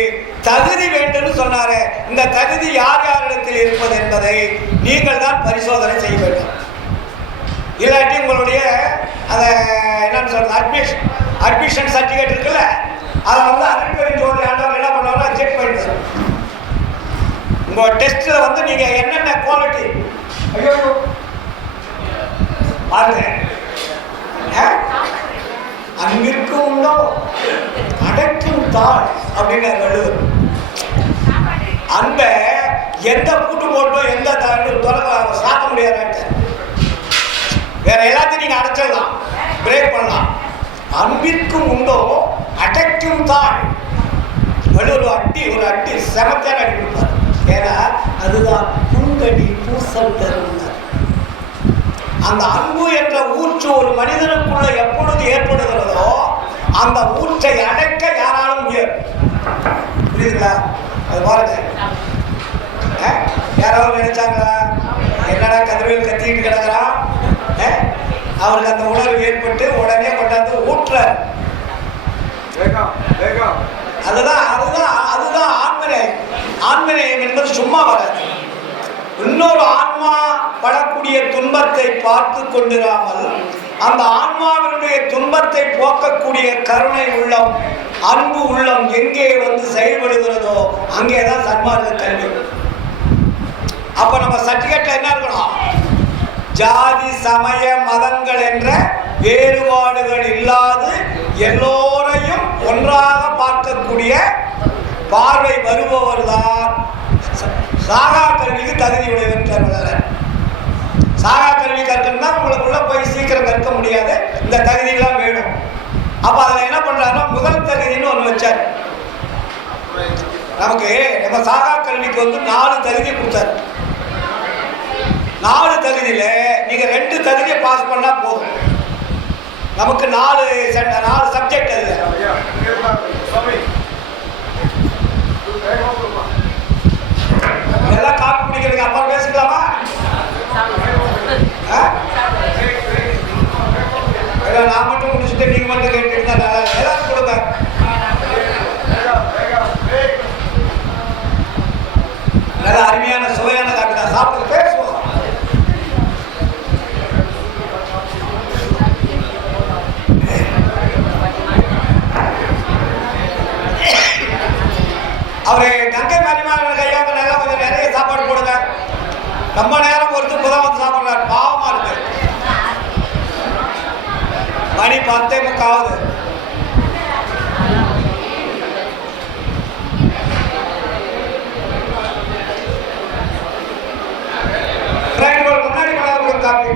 தகுதி வேண்டும் சொன்னாரு. இந்த தகுதி யார் யாரிடத்தில் இருப்பது என்பதை நீங்கள் தான் பரிசோதனை செய்ய வேண்டும். இல்லாட்டி உங்களுடைய அதை என்னன்னு சொல்றது, அட்மிஷன் சர்டிஃபிகேட் இருக்குல்ல, அதை வந்து அருட்பெருஞ்சோதி ஆண்டவர் என்ன பண்ணுவாங்க, செக் பண்ணிட்டு உங்க டெஸ்ட்ல வந்து நீங்க என்னென்ன குவாலிட்டி ஐயோ பாருங்க, அங்கிற்கு உண்டோ அடக்கும் தாள் அப்படின்னு வள்ளுவர். அந்த எந்த பூட்டு போட்டோம் எந்த சாத்த முடியாது, வேற எல்லாத்தையும் நீங்க அடைச்சிடலாம், பிரேக் பண்ணலாம். அன்பிற்கும் உண்டோ அடைக்கும் தாள் வள்ளுவர் ஒரு அட்டி செமத்தியான அடி கொடுப்பார். ஏன்னா அதுதான் புண்கடி பூசல் தரும். அந்த அன்பு என்ற ஊற்று ஒரு மனிதனுக்குள்ள எப்பொழுது ஏற்படுகிறதோ அந்த ஊற்றை அடைக்க யாராலும் முடியாது. புரியுதுங்களா? அது பாருங்க, யாராவது நினைச்சாங்களா என்னடா கதிரவேல் கத்திக்கிட்டு கிடக்குறான், அவருக்கு அந்த உணர்வு ஏற்பட்டு உடனே கொண்டாந்து ஊற்ற. அதுதான் அதுதான் அதுதான் ஆன்மநேயம். ஆன்மநேயம் என்பது சும்மா வராது. இன்னொரு ஆன்மா படக்கூடிய துன்பத்தை பார்த்து கொண்டிராமல் அந்த ஆன்மாவினுடைய துன்பத்தை போக்கக்கூடிய கருணை உள்ளம், அன்பு உள்ளம் எங்கே வந்து செயல்படுகிறதோ அங்கேதான் சன்மார்க்க கல்வி. அப்ப நம்ம சர்டிபிகேட்ல என்ன இருக்கணும்? ஜாதி சமய மதங்கள் என்ற வேறுபாடுகள் இல்லாது எல்லோரையும் ஒன்றாக பார்க்கக்கூடிய பார்வை வருபவர் தான் சாகா கல்விக்கு தகுதி உடையவர். சாகா கல்வி கற்கணும்னா உங்களுக்குள்ள போய் சீக்கிரம் கற்க முடியாது, இந்த தகுதியெல்லாம் வேணும். அப்ப அதில் என்ன பண்றாருன்னா முதல் தகுதின்னு ஒன்று வச்சார். நமக்கு நம்ம சாகா கல்விக்கு வந்து 4 தகுதி கொடுத்தாரு. 4 தகுதியில நீங்க 2 தகுதியை பாஸ் பண்ணா போதும். நமக்கு 4 சப்ஜெக்ட் அதுல. எல்லாம் காப்பி பிடிக்கிறதுக்கு அப்புறம் பேசிக்கலாமா? நான் மட்டும் முடிச்சுட்டு நீங்க மட்டும் கேட்டுட்டு ஏதாவது கொடுங்க. நல்ல அருமையான சுவையான காப்பி தான், சாப்பிட்டு பேசுவோம். அவரு கங்கை மணிமாறன் கையாங்க நல்லா கொஞ்சம் நிறைய சாப்பாடு போடுங்க. ரொம்ப நேரம் பொறுத்து புதன் வந்து சாப்பிடுறாரு, பாவமா இருக்கு. மணி 10:45. முன்னாடி காப்பி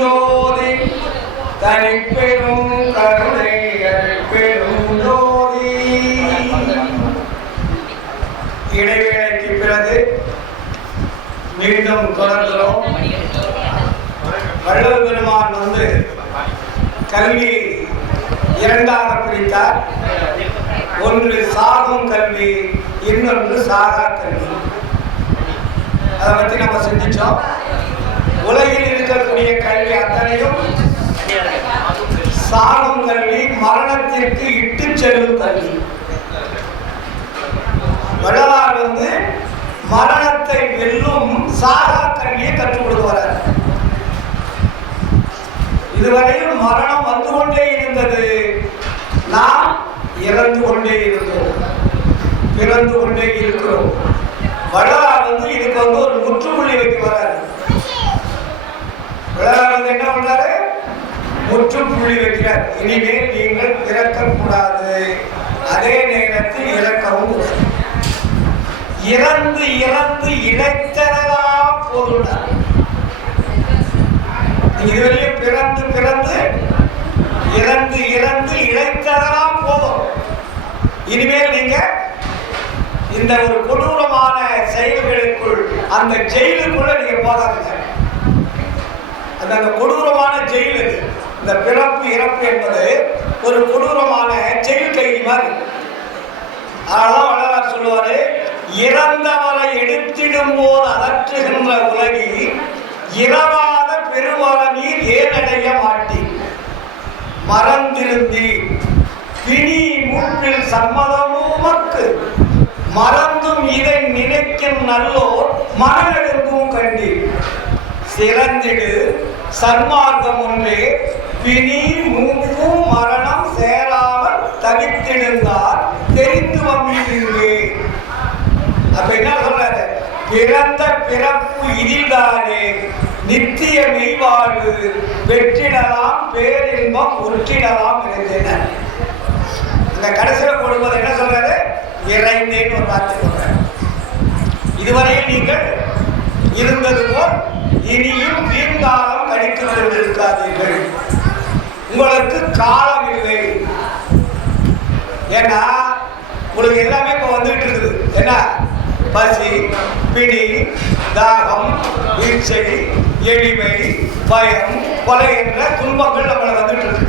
ஜோதி தனிப்பெரும் கருணை பெரும் ஜோதி. இடைவேளைக்கு பிறகு மீண்டும் தொடர்கிறோம். வள்ளல் பெருமான் வந்து கல்வி 2ஆக பிரித்தார். ஒன்று சாகும் கல்வி, இன்னொன்று சாகா கல்வி. அதை பற்றி நம்ம சிந்திச்சோம். உலகில் இருக்கக்கூடிய கல்வி அத்தனையும் சாகும் கல்வி, மரணத்திற்கு இட்டு செல்லும் கல்வி. வள்ளலார் வந்து மரணத்தை வெல்லும் சாகா கல்வியை கற்றுக் கொடுத்து வரார். இதுவரையில் மரணம் வந்து கொண்டே இருந்தது, நாம் இறந்து கொண்டே இருந்தோம், பிறந்து கொண்டே இருக்கிறோம். வள்ளலார் வந்து இதுக்கு வந்து ஒரு முற்றுப்புள்ளி வைக்க வராரு. வள்ளலார் வந்து என்ன பண்றாரு? முற்றுப்புள்ளி வைக்கிறார். இனிமேல் நீங்கள் பிறக்கக்கூடாது, அதே நேரத்தில் இறக்கவும் கூடாது. இறந்து இறந்து இழைத்ததெல்லாம் போதும். இதுவரையும் பிறந்து பிறந்து இறந்து இறந்து இழைத்ததெல்லாம் போதும். இனிமேல் நீங்க இந்த ஒரு கொடூரமான செயல்களுக்குள், அந்த ஜெயிலுக்குள்ள நீங்க போகாதீங்க. அந்த கொடூரமான ஜெயில் இது. இந்த பிறப்பு இறப்பு என்பது ஒரு கொடூரமான ஜெயில் கைதி மாதிரி. அதனால வள்ளலார் சொல்லுவாரு, இறந்தவரை எடுத்திடும் போது அகற்றுகின்ற உலகில் இரவாத பெருவர நீர் ஏனடைய மாட்டி மறந்திருந்தி பிணி மூப்பில் சம்மதமுமக்கு மறந்தும் இதை நினைக்கும் நல்லோர் மனநெடுங்கும் கண்டி சிறந்திடு சன்மார்க்கம் ஒன்றே பிணி மூப்பும் மரணம் சேராமல் தவித்திருந்தார் தெரிந்து வம்பிடுவே. அப்ப என்ன சொல்றாரு? பிறந்த பிறப்பு இதில்தானே நித்திய மெய்வாழ்வு வெற்றிடலாம் பேரின்பம் ஒற்றிடலாம் இருந்தேன். அந்த கடைசியில் கொடுப்பது என்ன சொல்றாரு? இறைந்தேன்னு ஒரு வார்த்தை சொல்றாரு. இதுவரையில் நீங்கள் இருந்தது போல் இனியும் வீண்காலம் கடித்துக் கொண்டிருக்காதீர்கள். உங்களுக்கு காலம் இல்லை. ஏன்னா உங்களுக்கு எல்லாமே இப்ப வந்துட்டு இருக்குது. என்ன? பசி, பிடி, தாகம், வீழ்ச்சி, எளிமை, பயம், கொலை என்ற துன்பங்கள் நம்மளை வந்துட்டு இருக்கு.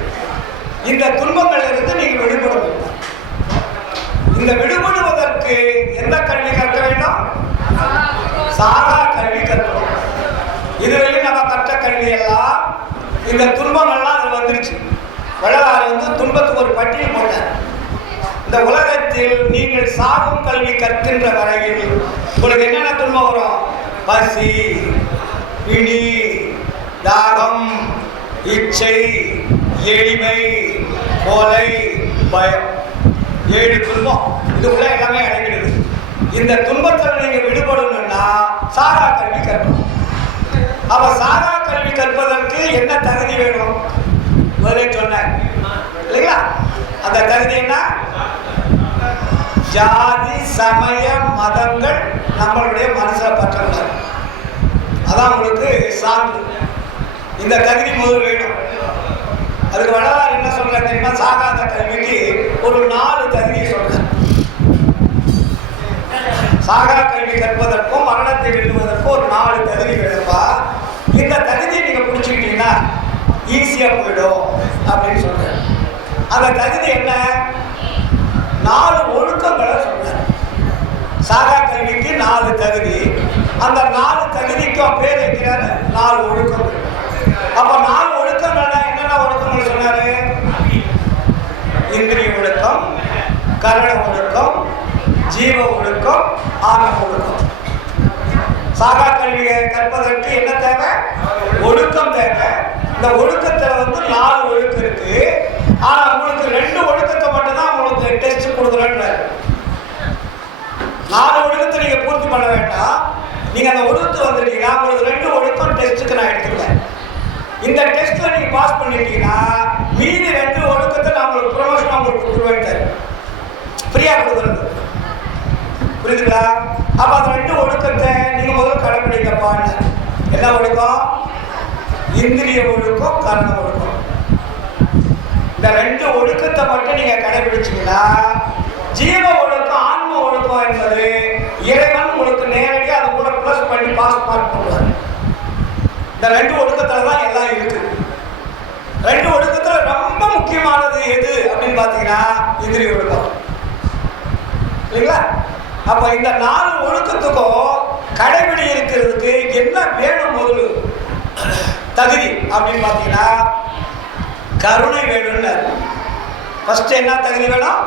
இந்த துன்பங்கள் இருந்து நீங்க விடுபடணும். இந்த விடுபடுவதற்கு எந்த கல்வி கற்க வேண்டும்? சாகா கல்வி கற்கணும். இதுவரையும் நம்ம கற்ற கல்வி எல்லாம் இந்த துன்பங்கள்லாம் அது வந்துருச்சு. வள்ளலார் வந்து துன்பத்துக்கு ஒரு பட்டியல் போட்டார். இந்த உலகத்தில் நீங்கள் சாகும் கல்வி கற்கின்ற வரையில் உங்களுக்கு என்னென்ன துன்பம் வரும்? பசி, பிணி, தாகம், இச்சை, எளிமை, கொலை, பயம். 7 துன்பம் இதுக்குள்ள எல்லாமே அடங்கிடுது. இந்த துன்பத்தில் நீங்க விடுபடணும்னா சாகா கல்வி கற்கணும். அப்ப சாகா கல்வி கற்பதற்கு என்ன தகுதி வேணும்? ஒரே சொன்னேன் இல்லைங்களா? அந்த தகுதி என்ன? ஜாதி, சமய, மதங்கள் நம்மளுடைய மனசுல பற்றக்கூடாது. அதான் உங்களுக்கு சான்று. இந்த தகுதி முதல் வேணும். அதுக்கு வடலார் என்ன சொல்ற தெரியுமா? சாகாத கல்விக்கு ஒரு 4 தகுதியை சொல்ற. சாகா கல்வி கற்பதற்கும் மரணத்தை வெல்லுவதற்கும் ஒரு 4 தகுதி வேணும்பா. இந்த தகுதியை நீங்க புடிச்சுக்கிட்டீங்கன்னா ஈஸியா போயிடும் அப்படின்னு சொல்ற. அந்த தகுதி என்ன? 4 ஒழுக்கங்களை சொல்ற. சாகா கல்விக்கு 4 தகுதி. அந்த 4 தகுதிக்கும் பேர் வைக்கிறாரு 4 ஒழுக்கம். அப்ப 4 ஒழுக்கங்கள்னா என்னென்ன ஒழுக்கங்கள் சொன்னாரு? இந்திரிய ஒழுக்கம், கரண ஒழுக்கம், ஜீவ ஒழுக்கம், ஆன்ம ஒழுக்கம். சாகா கல்வியை கற்பதற்கு என்ன தேவை? ஒழுக்கம் தேவை. இந்த ஒழுக்கத்துல 4 ஒழுக்கம் இருக்கு. ஆனா உங்களுக்கு 2 ஒழுக்கத்தை மட்டும்தான் உங்களுக்கு டெஸ்ட் கொடுக்குறேன்னு. 4 ஒழுக்கத்தை நீங்க பூர்த்தி பண்ண வேண்டாம். நீங்க அந்த ஒழுக்கத்தை வந்துட்டீங்கன்னா உங்களுக்கு 2 ஒழுக்கம் டெஸ்ட்டுக்கு நான் எடுத்துக்கிறேன். இந்த டெஸ்ட்ல நீங்க பாஸ் பண்ணிட்டீங்கன்னா மீதி 2 ஒழுக்கத்தை நான் உங்களுக்கு ப்ரொமோஷன் உங்களுக்கு கொடுத்துருவேன். ஃப்ரீயா கொடுக்குறது. புரியுதுங்களா? அப்ப அந்த 2 ஒழுக்கத்தை நீங்க முதல்ல கடைபிடிக்கப்பான்னு. என்ன ஒழுக்கம்? இந்திரிய ஒழுக்கம், கரண ஒழுக்கம். இந்த 2 ஒழுக்கத்தை மட்டும் நீங்க கடைபிடிச்சீங்கன்னா ஜீவ ஒழுக்கம், ஆன்ம ஒழுக்கம் என்பது இறைவன் உங்களுக்கு நேரடியாக அது கூட பிளஸ் பண்ணி பாஸ் மார்க் பண்ணுவார். இந்த 2 ஒழுக்கத்துல தான் எல்லாம் இருக்கு. 2 ஒழுக்கத்துல ரொம்ப முக்கியமானது எது அப்படின்னு பாத்தீங்கன்னா இந்திரிய ஒழுக்கம் இல்லைங்களா? அப்ப இந்த 4 ஒழுக்கத்துக்கும் கடைபிடி இருக்கிறதுக்கு என்ன வேணும்? முதல் தகுதி அப்படின்னு பாத்தீங்கன்னா கருணை வேணும்னு. ஃபர்ஸ்ட் என்ன தகுதி வேணும்?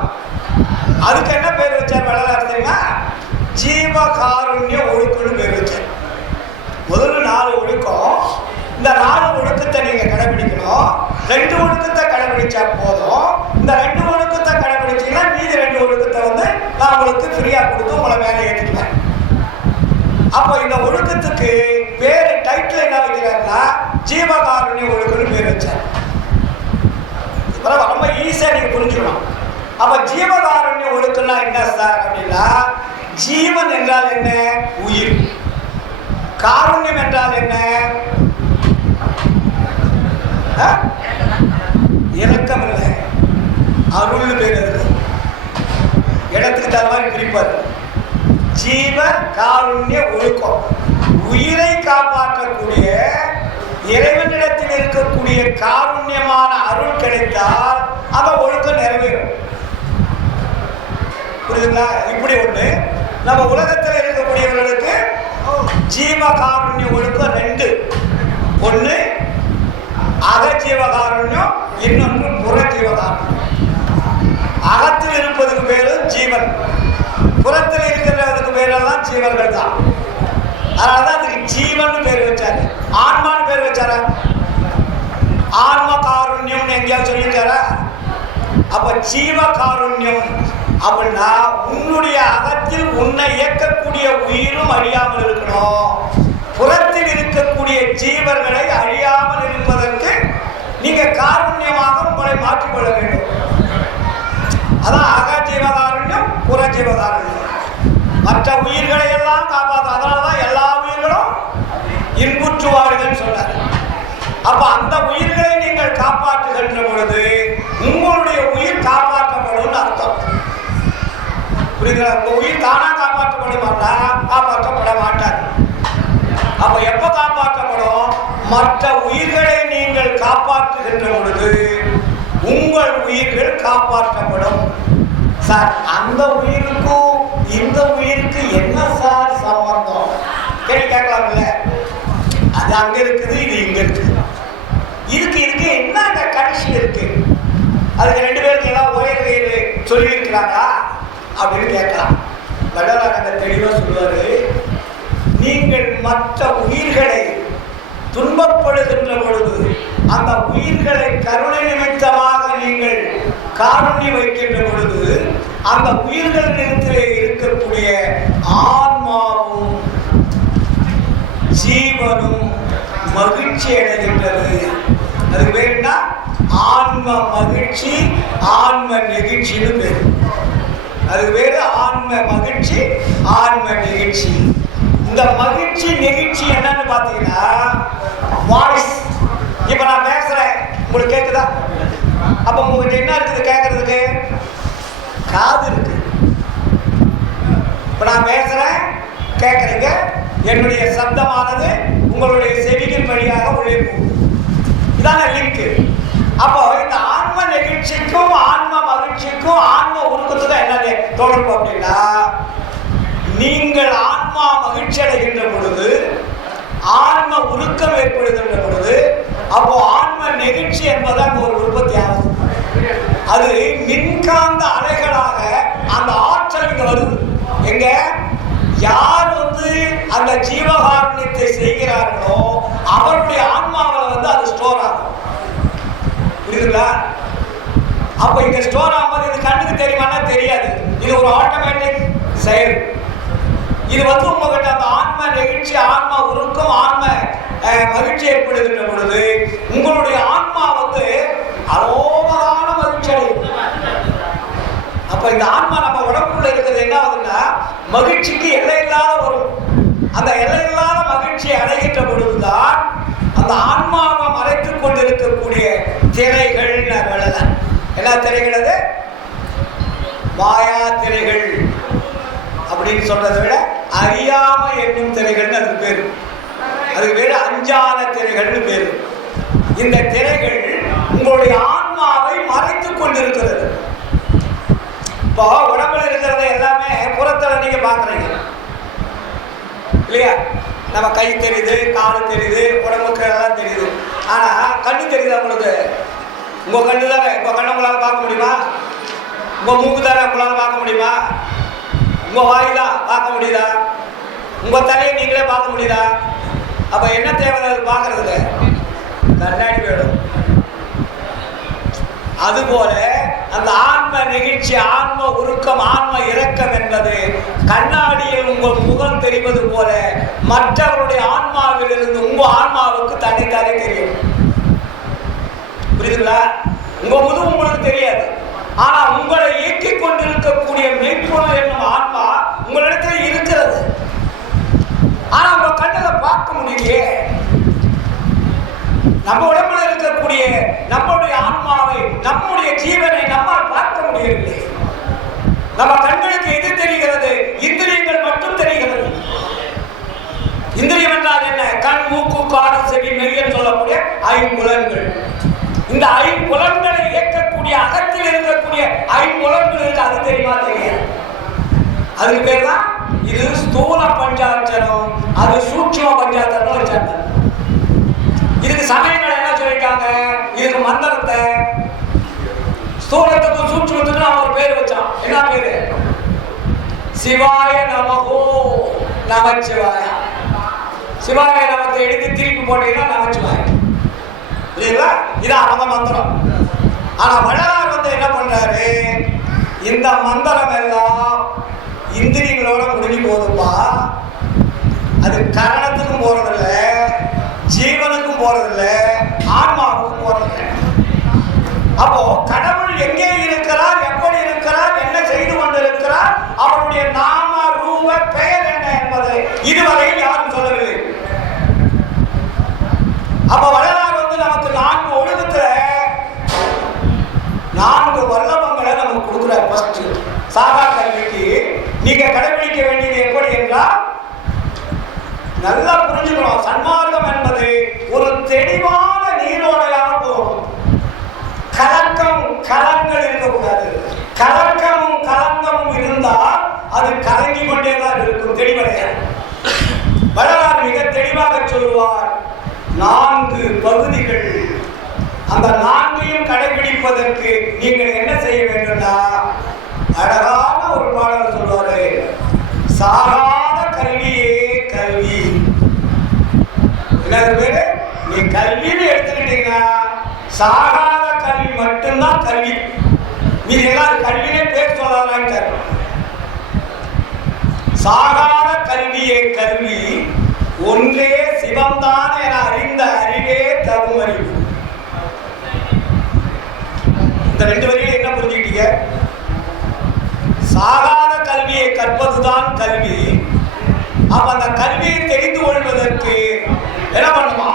அதுக்கு என்ன பேர் வச்சார் வள்ளலார் தெரியுமா? ஜீவகாருண்ய ஒழுக்கம்னு பேர் வச்சார். முதல்ல 4 ஒழுக்கம். இந்த 4 ஒழுக்கத்தை நீங்க கடைபிடிக்கணும். 2 ஒழுக்கத்தை கடைபிடிச்சா போதும். இந்த 2 ஒழுக்கத்தை கடைபிடிச்சீங்கன்னா மீதி 2 ஒழுக்கத்தை நான் உங்களுக்கு ஃப்ரீயா கொடுத்து உங்களை வேலை ஏற்றிக்குவேன். அப்போ இந்த ஒழுக்கத்துக்கு பேரு டைட்டில் என்ன வைக்கிறாருன்னா ஜீவகாருண்ய ஒழுக்கம்னு பேர் வச்சார். ரொம்ப ஈஸியா நீங்க புரிஞ்சுக்கணும். அப்ப ஜீவகாருண்ய ஒழுக்கம்னா என்ன சார் அப்படின்னா, ஜீவன் என்றால் என்ன? உயிர். காருண்யம் என்றால் என்ன? இலக்கம் இல்லை, அருள் பேர் இருக்கு. இடத்துக்கு தகுந்த மாதிரி பிரிப்பார். ஜீவ காருண்ய ஒழுக்கம். உயிரை காப்பாற்றக்கூடிய இறைவனிடத்தில் இருக்கக்கூடிய காருண்யமான அருள் கிடைத்தால் அந்த ஒழுக்கம் நிறைவேறும். புரியுதுங்களா? இப்படி ஒண்ணு. நம்ம உலகத்தில் இருக்கக்கூடியவர்களுக்கு ஜீவ காருண்ய ஒழுக்கம் 2. ஒண்ணு அகஜீவகாருண்யம், இன்னொன்று புறஜீவகாருண்யம். அகத்தில் இருப்பதுக்கு பேரு ஜீவன், புறத்தில் இருக்கிறதுக்கு பேரெல்லாம் ஜீவன்கள் தான். அதனாலதான் அதுக்கு ஜீவன் பேர் வச்சாரு. ஆன்மான்னு பேர் வச்சாரா? ஆன்ம காருண்யம் எங்கேயாவது சொல்லிச்சாரா? அப்ப ஜீவ காருண்யம் அப்படின்னா உன்னுடைய அகத்தில் உன்னை இயக்கக்கூடிய உயிரும் அழியாமல் இருக்கணும். புறத்தில் இருக்கக்கூடிய ஜீவர்களை அழியாமல் இருப்பதற்கு நீங்க காருண்யமாக உங்களை மாற்றிக்கொள்ள வேண்டும். அதான் அகஜீவகாருண்யம், புறஜீவகாருண்யம். மற்ற உயிர்களை எல்லாம் காப்பாற்ற. அதனாலதான் எல்லா உயிர்களும் இன்புற்று வாழுங்கன்னு சொன்னார். அப்ப அந்த உயிர்களை நீங்கள் காப்பாற்றுகின்ற பொழுது உங்களுடைய உயிர் காப்பாற்றப்படும் அர்த்தம். புரியுதுங்களா? உங்க உயிர் தானா காப்பாற்றப்படுமாட்டா? காப்பாற்றப்பட மாட்டார். அப்ப எப்ப காப்பாற்றப்படும்? மற்ற உயிர்களை நீங்கள் காப்பாற்றுகின்ற பொழுது உங்கள் உயிர்கள் காப்பாற்றப்படும். சார், அந்த உயிருக்கும் இந்த உயிருக்கு என்ன சார் சம்பந்தம்? கேள்வி கேட்கலாம்ல. அது அங்க இருக்குது, இது இங்க இருக்குது. இதுக்கு என்ன கனெக்ஷன் இருக்கு? அதுக்கு 2 பேருக்கு ஏதாவது ஒரே சொல்லியிருக்கிறாரா அப்படின்னு கேட்கலாம். வள்ளலார் அங்க தெளிவாக சொல்லுவாரு, நீங்கள் மற்ற உயிர்களை துன்பப்படுகின்ற பொழுது அந்த உயிர்களை கருணை நிமித்தமாக நீங்கள் காருண்யம் வைக்கின்ற பொழுது அந்த உயிர்களிடத்திலே இருக்கக்கூடிய ஆன்மாவும் ஜீவனும் மகிழ்ச்சி அடைகின்றது. அது வேணும்னா ஆன்ம மகிழ்ச்சி, ஆன்ம நெகிழ்ச்சின்னு பேர். அது வேறு ஆன்ம மகிழ்ச்சி, ஆன்ம நெகிழ்ச்சி. இந்த மகிழ்ச்சி நெகிழ்ச்சி என்னன்னு பார்த்தீங்கன்னா வாய்ஸ். இப்போ நான் பேசுறேன், உங்களுக்கு கேட்குதா? அப்போ உங்ககிட்ட என்ன இருக்குது கேட்கறதுக்கு? காது இருக்கு. இப்போ நான் பேசுறேன், கேட்குறீங்க, என்னுடைய சப்தமானது உங்களுடைய செவியின் வழியாக உள்ளே போகுது. இதான லிங்க். அப்போ இந்த ஆன்ம நெகிழ்ச்சிக்கும் ஆன்ம மகிழ்ச்சிக்கும் ஆன்ம உருக்கத்துக்கும் என்ன தொடர்பு அப்படின்னா, நீங்கள் ஆன்மா மகிழ்ச்சி அடைகின்ற பொழுது, ஆன்ம உருக்கம் ஏற்படுகின்ற பொழுது, அப்போ ஆன்ம நெகிழ்ச்சி என்பது ஒரு உற்பத்தி ஆகுது. அது மின்காந்த அலைகளாக அந்த ஆற்றல் இங்க வருது. எங்க யார் அந்த ஜீவகாருண்யத்தை செய்கிறார்களோ அவருடைய ஆன்மாவில் அது ஸ்டோர் ஆகும். புரியுதுங்களா? அப்ப இங்க ஸ்டோர் ஆகும்போது இது கண்ணுக்கு தெரியுமானா தெரியாது. இது ஒரு ஆட்டோமேட்டிக் செயல். இது உங்ககிட்ட அந்த ஆன்ம நெகிழ்ச்சி, ஆன்ம உருக்கம், ஆன்ம மகிழ்ச்சி ஏற்படுகின்ற பொழுது உங்களுடைய ஆன்மா அலோகமான மகிழ்ச்சி அடையும். அப்ப இந்த ஆன்மா நம்ம உடம்புக்குள்ள இருக்கிறது என்ன ஆகுதுன்னா மகிழ்ச்சிக்கு எல்லையில்லாத வரும். அந்த எல்லையில்லாத மகிழ்ச்சியை அடைகின்ற பொழுதுதான் அந்த ஆன்மாவை மறைத்துக் கொண்டிருக்கக்கூடிய திரைகள் என்ன திரைகள்? அது மாயா திரைகள் அப்படின்னு சொல்றதை விட அறியாம என்னும் திரைகள் அதுக்கு பேரு. அதுக்கு பேரு அஞ்ஞான திரைகள்னு பேரு. இந்த திரைகள் உங்களுடைய ஆன்மாவை மறைத்துக் கொண்டிருக்கிறது. இப்போ உடம்புல இருக்கிறத எல்லாமே புறத்துல நீங்க பாக்குறீங்க இல்லையா? நம்ம கை தெரியுது, காலு தெரியுது, உடம்புக்கு எல்லாம் தெரியுது. ஆனா கண்ணு தெரியுது உங்களுக்கு? உங்க கண்ணு தானே. உங்க கண்ணை உங்களால பார்க்க முடியுமா? உங்க மூக்கு தானே உங்களால பார்க்க முடியுமா? உங்க வாய் தான் பார்க்க முடியுதா? உங்க தலையை நீங்களே பார்க்க முடியுதா? அப்ப என்ன தேவை பார்க்கறதுக்கு? கண்ணாடி வேணும். அதுபோல அந்த ஆன்ம நெகிழ்ச்சி, ஆன்ம உருக்கம், ஆன்ம இரக்கம் என்பது கண்ணாடியில் உங்கள் முகம் தெரிவது போல மற்றவருடைய ஆன்மாவில் இருந்து உங்க ஆன்மாவுக்கு தனித்தானே தெரியும். புரியுதுங்களா? உங்க முதுகு உங்களுக்கு தெரியாது. ஆனா உங்களை இயக்கிக் கொண்டிருக்கக்கூடிய மெய்ப்பொருள் என்னும் ஆன்மா உங்களிடத்தில் இருக்கிறது. ஆனா உங்க கண்ணுல பார்க்க முடியலையே. நம்ம உடம்புல இருக்கக்கூடிய நம்முடைய ஆன்மாவை, நம்முடைய ஜீவனை நம்மால் பார்க்க முடியவில்லை. நம்ம கண்களுக்கு எது தெரிகிறது? இந்திரியங்கள் மட்டும் தெரிகிறது. இந்திரியம் என்றால் என்ன? கண், மூக்கு, காது, செவி, மெய்யன் சொல்லக்கூடிய ஐம்புலன்கள். இந்த ஐம்புலன்களை இயக்கக்கூடிய அகத்தில் இருக்கக்கூடிய ஐம்புலன்களுக்கு அது தெரியுமா? தெரியாது. அதுக்கு பேர் தான் இது ஸ்தூல பஞ்சாட்சரம், அது சூட்சும பஞ்சாட்சரம் வச்சாங்க. இதுக்கு சமயங்கள் என்ன சொல்லிட்டாங்க? இதுக்கு மந்திரத்தை ஸ்தூலத்துக்கும் சூட்சுமத்துக்கும் அவன் ஒரு பேர் வச்சான். என்ன பேரு? சிவாய நமகோ நமச்சிவாய. சிவாய நமத்தை எழுதி திருப்பி போட்டீங்கன்னா நமச்சிவாய. இல்லைங்களா? இது அவங்க மந்திரம். ஆனா வள்ளலார் என்ன பண்றாரு? இந்த மந்திரம் எல்லாம் இந்திரியங்களோட முடிஞ்சு போதுப்பா. அது கரணத்துக்கும் போறதில்ல, ஜீவனுக்கும் போறதில்ல, ஆன்மாவுக்கும் போறதில்லை. அப்போ கடவுள் எங்கே இருக்கிறார், எப்படி இருக்கிறார், என்ன செய்து கொண்டிருக்கிறார், அவருடைய நாம ரூப பெயர் என்ன என்பதை இதுவரை யாரும் சொல்லவில்லை. அப்ப வள்ளலார் நமக்கு 4 ஒழுக்கத்துல 4 வல்லவங்களை நமக்கு கொடுக்கிறார். ஃபர்ஸ்ட் சாதா கல்விக்கு நீங்க கடைபிடிக்க வேண்டியது எப்படி என்றால் நல்லா புரிஞ்சுக்கணும். சன்மார்க்கம் என்பது ஒரு தெளிவான நீரோடையாக போகணும். கலங்கள் இருக்கக்கூடாது. கலக்கமும் கலங்கமும் இருந்தால் அது கலங்கி கொண்டேதான் இருக்கும், தெளிவடையாது. வள்ளலார் மிக தெளிவாக சொல்லுவார், 4 பகுதிகள். அந்த 4ஐயும் கடைபிடிப்பதற்கு நீங்கள் என்ன செய்ய வேண்டும்னா அழகான ஒரு பாடல் சொல்வாரு, சாகாத கல்வியே கல்வி. என்ன பேரு? நீ கல்வின்னு எடுத்துக்கிட்டீங்கன்னா சாகாத கல்வி மட்டும்தான் கல்வி. மீது எல்லாரும் கல்வியே பேர் சொல்லாதான்ட்டு. சாகாத கல்வியே கல்வி, ஒன்றே சிவம்தான் என அறிந்த அறிவே தகும் அறிவு. இந்த ரெண்டு வரியில என்ன புரிஞ்சுக்கிட்டீங்க? சாகாத கல்வியை கற்பதுதான் கல்வி. அப்ப அந்த கல்வியை தெரிந்து கொள்வதற்கு என்ன பண்ணுமா?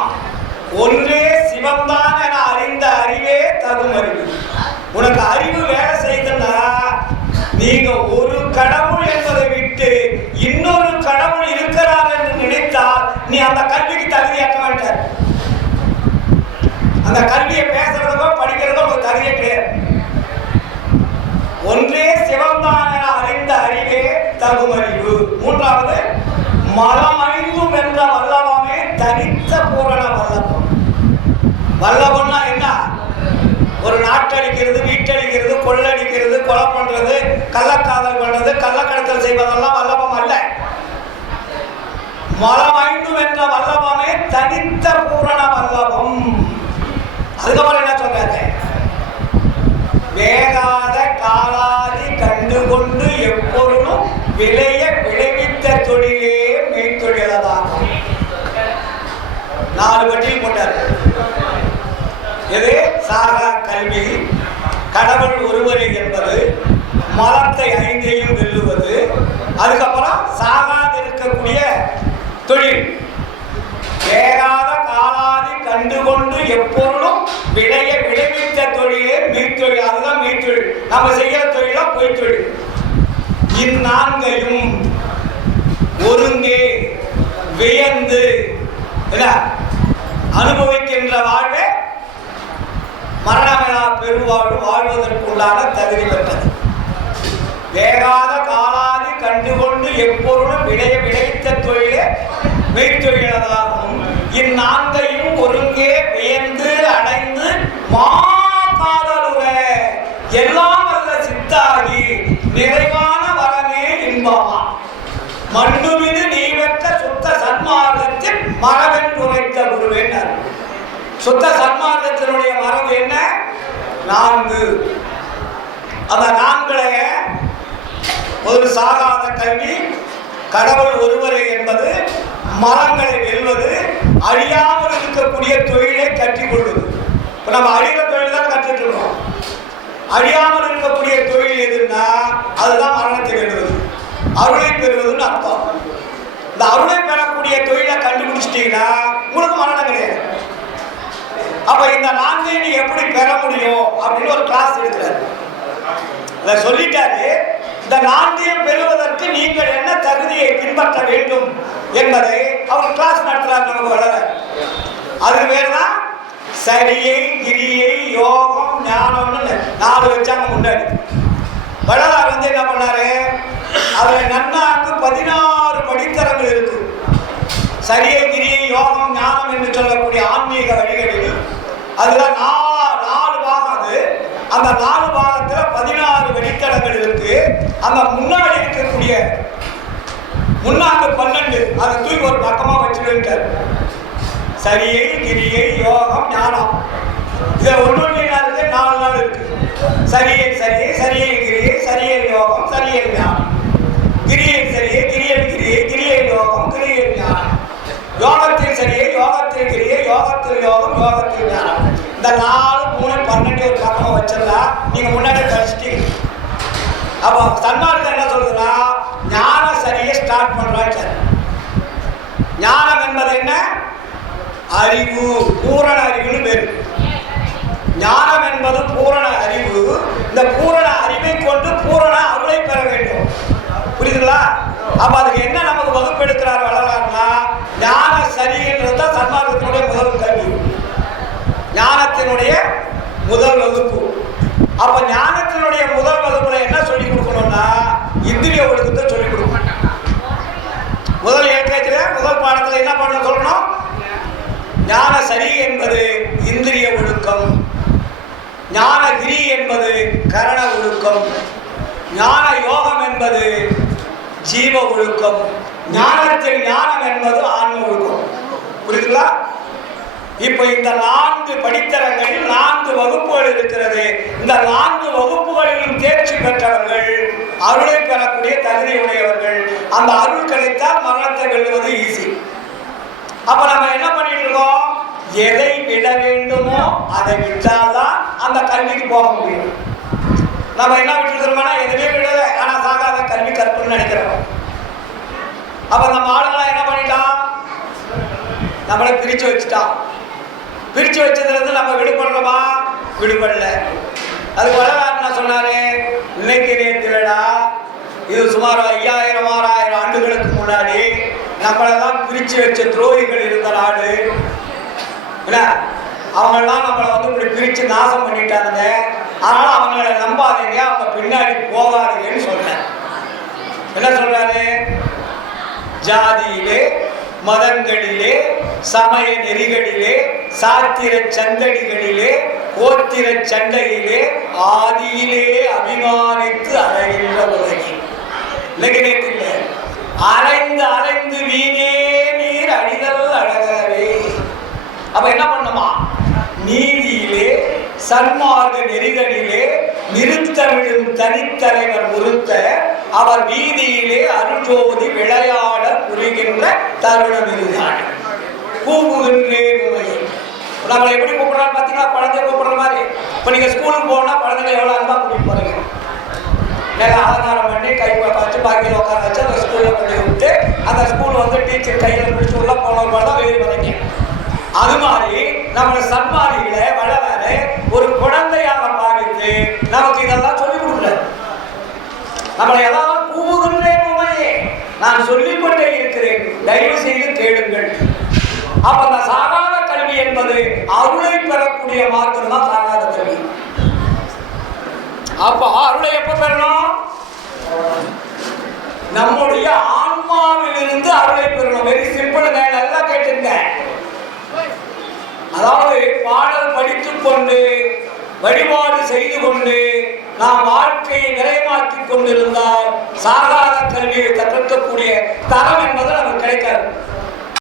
ஒன்றே சிவம்தான் என அறிந்த அறிவே தகும் அறிவு. உனக்கு அறிவு வேலை செய்தா நீங்க ஒரு கடவுள் என்பதை விட்டு இன்னொரு கடவுள் இருக்கிறார் என்று நினைத்தால் நீ அந்த கல்விக்கு தகுதியாக்க மாட்டார். அந்த கல்வியை பேசுறதோ படிக்கிறதோ ஒரு தகுதியே கிடையாது. ஒன்றே சிவம்தான் என அறிந்த அறிவே தகும் அறிவு. மூன்றாவது, மலமழிந்தும் என்ற வல்லவமே தனித்த பூரண வல்லபம். வல்லபம்னா என்ன? ஒரு நாட்டடிக்கிறது, வீட்டடிக்கிறது, கொள்ளடிக்கிறது, கொலை பண்றது, கள்ளக்காதல் பண்றது, கள்ளக்கடத்தல் செய்வதெல்லாம் வல்லபம் அல்ல. மலமழிந்தும் என்ற வல்லபமே தனித்த பூரண வல்லபம். அதுக்கப்புறம் என்ன சொல்றாங்க? வேகாத காலாதி கண்டுகொண்டு எப்பொருளும் விளைய விளைவித்த தொழிலே மெய்த்தொழிலதாகும். 4 பட்டியல் போட்டார். எது? சாகா கல்வி, கடவுள் ஒருவரே என்பது, மலத்தை 5ஐயும் வெல்லுவது, அதுக்கப்புறம் சாகாதிருக்கக்கூடிய தொழில். வேகாத காலாதி கண்டுகொண்டு எப்பொருளும் விளைய விளைவித்த தொழிலே மெய்த்தொழில். அதுதான் மெய்த்தொழில். நம்ம செய்கிற தொழிலா பொய்த்தொழில். இந்நான்கையும் ஒருங்கே வியந்து அனுபவிக்கின்ற வாழ்வே மரணமில்லா பெருவாழ்வு வாழ்வதற்குண்டான தகுதி பெற்றது. வேகாத காலாதி கண்டுகொண்டு எப்பொருளும் விளைய விளைவித்த தொழிலே மெய்த்தொழிலதாகும். இந்நான்கையும் ஒருங்கே வியந்து அடைந்து மாகாதலுற எல்லாம் வல்ல சித்தாகி நிறைவான வரமே இன்பமா மண்டுமிது நீ பெற்ற சுத்த சன்மார்க்கத்தில் மரபென்று உரைத்த குருவேனர். சுத்த சன்மார்க்கத்தினுடைய மரபு என்ன? 4. அந்த 4 ஒரு சாகாத கல்வி, கடவுள் ஒருவரே என்பது, மரங்களை வெல்வது, அழியாமல் இருக்கக்கூடிய தொழிலை கற்றுக்கொள்வது. இப்போ நம்ம அழிகிற தொழில் தான் கற்றுட்டு இருக்கோம். அழியாமல் இருக்கக்கூடிய தொழில் எதுன்னா அதுதான் மரணத்தை வெல்வது, அருளை பெறுவதுன்னு அர்த்தம். இந்த அருளை பெறக்கூடிய தொழிலை கண்டுபிடிச்சிட்டீங்கன்னா உங்களுக்கு மரணம் கிடையாது. அப்ப இந்த 4ஐயும் நீ எப்படி பெற முடியும் அப்படின்னு ஒரு கிளாஸ் எடுக்கிறார். அதை சொல்லிட்டாரு. இந்த 4ஐயும் பெறுவதற்கு நீங்கள் என்ன தகுதியை பின்பற்ற வேண்டும் என்பதை அவர் கிளாஸ் நடத்துறாரு. நமக்கு வளர அதுக்கு பேர் தான் சரியை, கிரியை, யோகம், ஞானம்னு 4 வச்சாங்க முன்னாடி. வள்ளலார் என்ன பண்ணாரு? அதுல நன்னாக்கு 16 படித்தரங்கள் இருக்கு. சரியை, கிரியை, யோகம், ஞானம் என்று சொல்லக்கூடிய ஆன்மீக வழிகளில் அதுல 4 பாகம். அது அந்த 4 பாகத்துல 16 வழித்தடங்கள் இருக்கு. அந்த முன்னாடி இருக்கக்கூடிய முன்னாக்கு 12 அதை தூக்கி ஒரு பக்கமா வச்சுருக்காரு. சரியை, கிரியை, யோகம், ஞானம். இதை ஒன்று இருக்கு. 4 நாள் இருக்கு. சரியை சரியை, சரியை கிரியை, சரியை யோகம், சரியை ஞானம். கிரியை சரியை, கிரியை கிரியை, கிரியை யோகம், கிரியை ஞானம். யோகத்தில் சரியை, யோகத்தில் கிரியை, யோகத்தில் யோகம், யோகத்தில் ஞானம். இந்த 4, 3, 12 ஒரு பக்கமா வச்சிருந்தா நீங்க முன்னாடி கழிச்சிட்டீங்க. அப்போ சன்மார்க்கம் என்ன சொல்றதுன்னா ஞான சரியை ஸ்டார்ட் பண்றாங்க. ஞானம் என்பது என்ன? அறிவு, பூரண அறிவுன்னு பேரு. ஞானம் என்பது பூரண அறிவு. இந்த பூரண அறிவை கொண்டு பூரண அருளை பெற வேண்டும். புரியுதுங்களா? அப்ப அதுக்கு என்ன நமக்கு வகுப்பு எடுக்கிறார் வளராருன்னா ஞான சரின்றது தான் சன்மார்க்கத்தினுடைய முதல் கல்வி, ஞானத்தினுடைய முதல் வகுப்பு. அப்ப ஞானத்தினுடைய முதல் வகுப்புல என்ன சொல்லிக் கொடுக்கணும்னா இந்திரிய ஒழுக்கத்தை சொல்லிக் கொடுக்கணும். முதல் எல்கேஜில முதல் பாடத்துல என்ன பண்ண சொல்லணும்? ஞான சரி என்பது இந்திரிய ஒழுக்கம், ஞானகிரி என்பது கரண ஒழுக்கம், ஞான யோகம் என்பது ஜீவ ஒழுக்கம், ஞானத்தில் ஞானம் என்பது ஆன்ம ஒழுக்கம். புரியுதுங்களா? இப்ப இந்த 4 படித்தரங்களில் 4 வகுப்புகள் இருக்கிறது. இந்த 4 வகுப்புகளிலும் தேர்ச்சி பெற்றவர்கள் அருளை பெறக்கூடிய தகுதி உடையவர்கள். அந்த அருள் கிடைத்தால் மரணத்தை வெல்லுவது ஈஸி. அப்ப நம்ம என்ன பண்ணிட்டு இருக்கோம்? எதை விட வேண்டுமோ அதை விட்டால்தான் அந்த கல்விக்கு போக முடியும். நம்ம என்ன விட்டுருக்கோம்னா எதுவுமே விடல, ஆனா சாகாத கல்வி கற்புன்னு நினைக்கிறோம். அப்ப நம்ம ஆளுங்களாம் என்ன பண்ணிட்டான்? நம்மளை பிரிச்சு வச்சுட்டான். பிரிச்சு வச்சதுல இருந்து நம்ம விடுபடுறோமா? விடுபடல. அதுக்கு வளரார் என்ன சொன்னாரு? இன்னைக்கு நேர்த்திலடா, இது சுமார் 5000 6000 ஆண்டுகளுக்கு முன்னாடி நம்மளெல்லாம் பிரிச்சு வச்ச துரோகிகள் இருந்த நாடு. அவங்கெல்லாம் நம்மளை இப்படி பிரிச்சு நாசம் பண்ணிட்டாங்க. அதனால அவங்களை நம்பாதீங்க, அவங்க பின்னாடி போகாதீங்கன்னு சொல்றேன். என்ன சொல்றாரு? ஜாதியிலே, மதங்களிலே, சமய நெறிகளிலே, சாத்திர சந்தடிகளிலே, கோத்திர சண்டையிலே, ஆதியிலே அபிமானித்து அலைகின்ற உலகி. இல்லை, அலைந்து அலைந்து வீணே நீர் அழிதல் அழகவே. அப்ப என்ன பண்ணுமா? நீதியிலே, சன்மார்க்க நெறிகளிலே நிறுத்தமிழும் தனித்தலைவர் முறுத்த அவர் வீதியிலே அருஜோதி விளையாட புரிகின்ற தருணம் இதுதான். கூவுகின்றே உமையை. நம்மளை எப்படி கூப்பிடுறான்னு பார்த்தீங்களா? குழந்தைய கூப்பிடுற மாதிரி. இப்போ நீங்கள் ஸ்கூலுக்கு போனா குழந்தைங்க எவ்வளோ அன்பாக கூட்டிட்டு போறீங்க. நேரம் அலங்காரம் பண்ணி கை வச்சு பாக்கியில் உட்கார வச்சு அந்த ஸ்கூலில் கொண்டு விட்டு அந்த ஸ்கூல் டீச்சர் கையில் பிடிச்சி உள்ள போனவங்க தான் வெளியே வரீங்க. அது மாதிரி நம்ம சன்மானிகளை வளராரு ஒரு குழந்தையாக பாவித்து நமக்கு இதெல்லாம் சொல்லிக் கொடுக்குறாரு. நம்மளை எல்லாம் கூவுகின்றேன் உமையே, நான் சொல்லிக்கொண்டே இருக்கிறேன், தயவு செய்து கேளுங்கள். அப்ப அந்த சாகாத கல்வி என்பது அருளை பெறக்கூடிய மார்க்கம் தான் சாகாத கல்வி. அப்ப அருளை எப்ப பெறணும்? நம்முடைய ஆன்மாவிலிருந்து அருளை பெறணும். வெரி சிம்பிளுங்க, நல்லா கேட்டுங்க. அதாவது பாடல் படித்துக் கொண்டு வழிபாடு செய்து கொண்டு நாம் வாழ்க்கையை நிறைமாற்றிக் கொண்டிருந்தால் சாகாத கல்வியை கற்கக்கூடிய தரம் என்பது நமக்கு கிடைக்காது.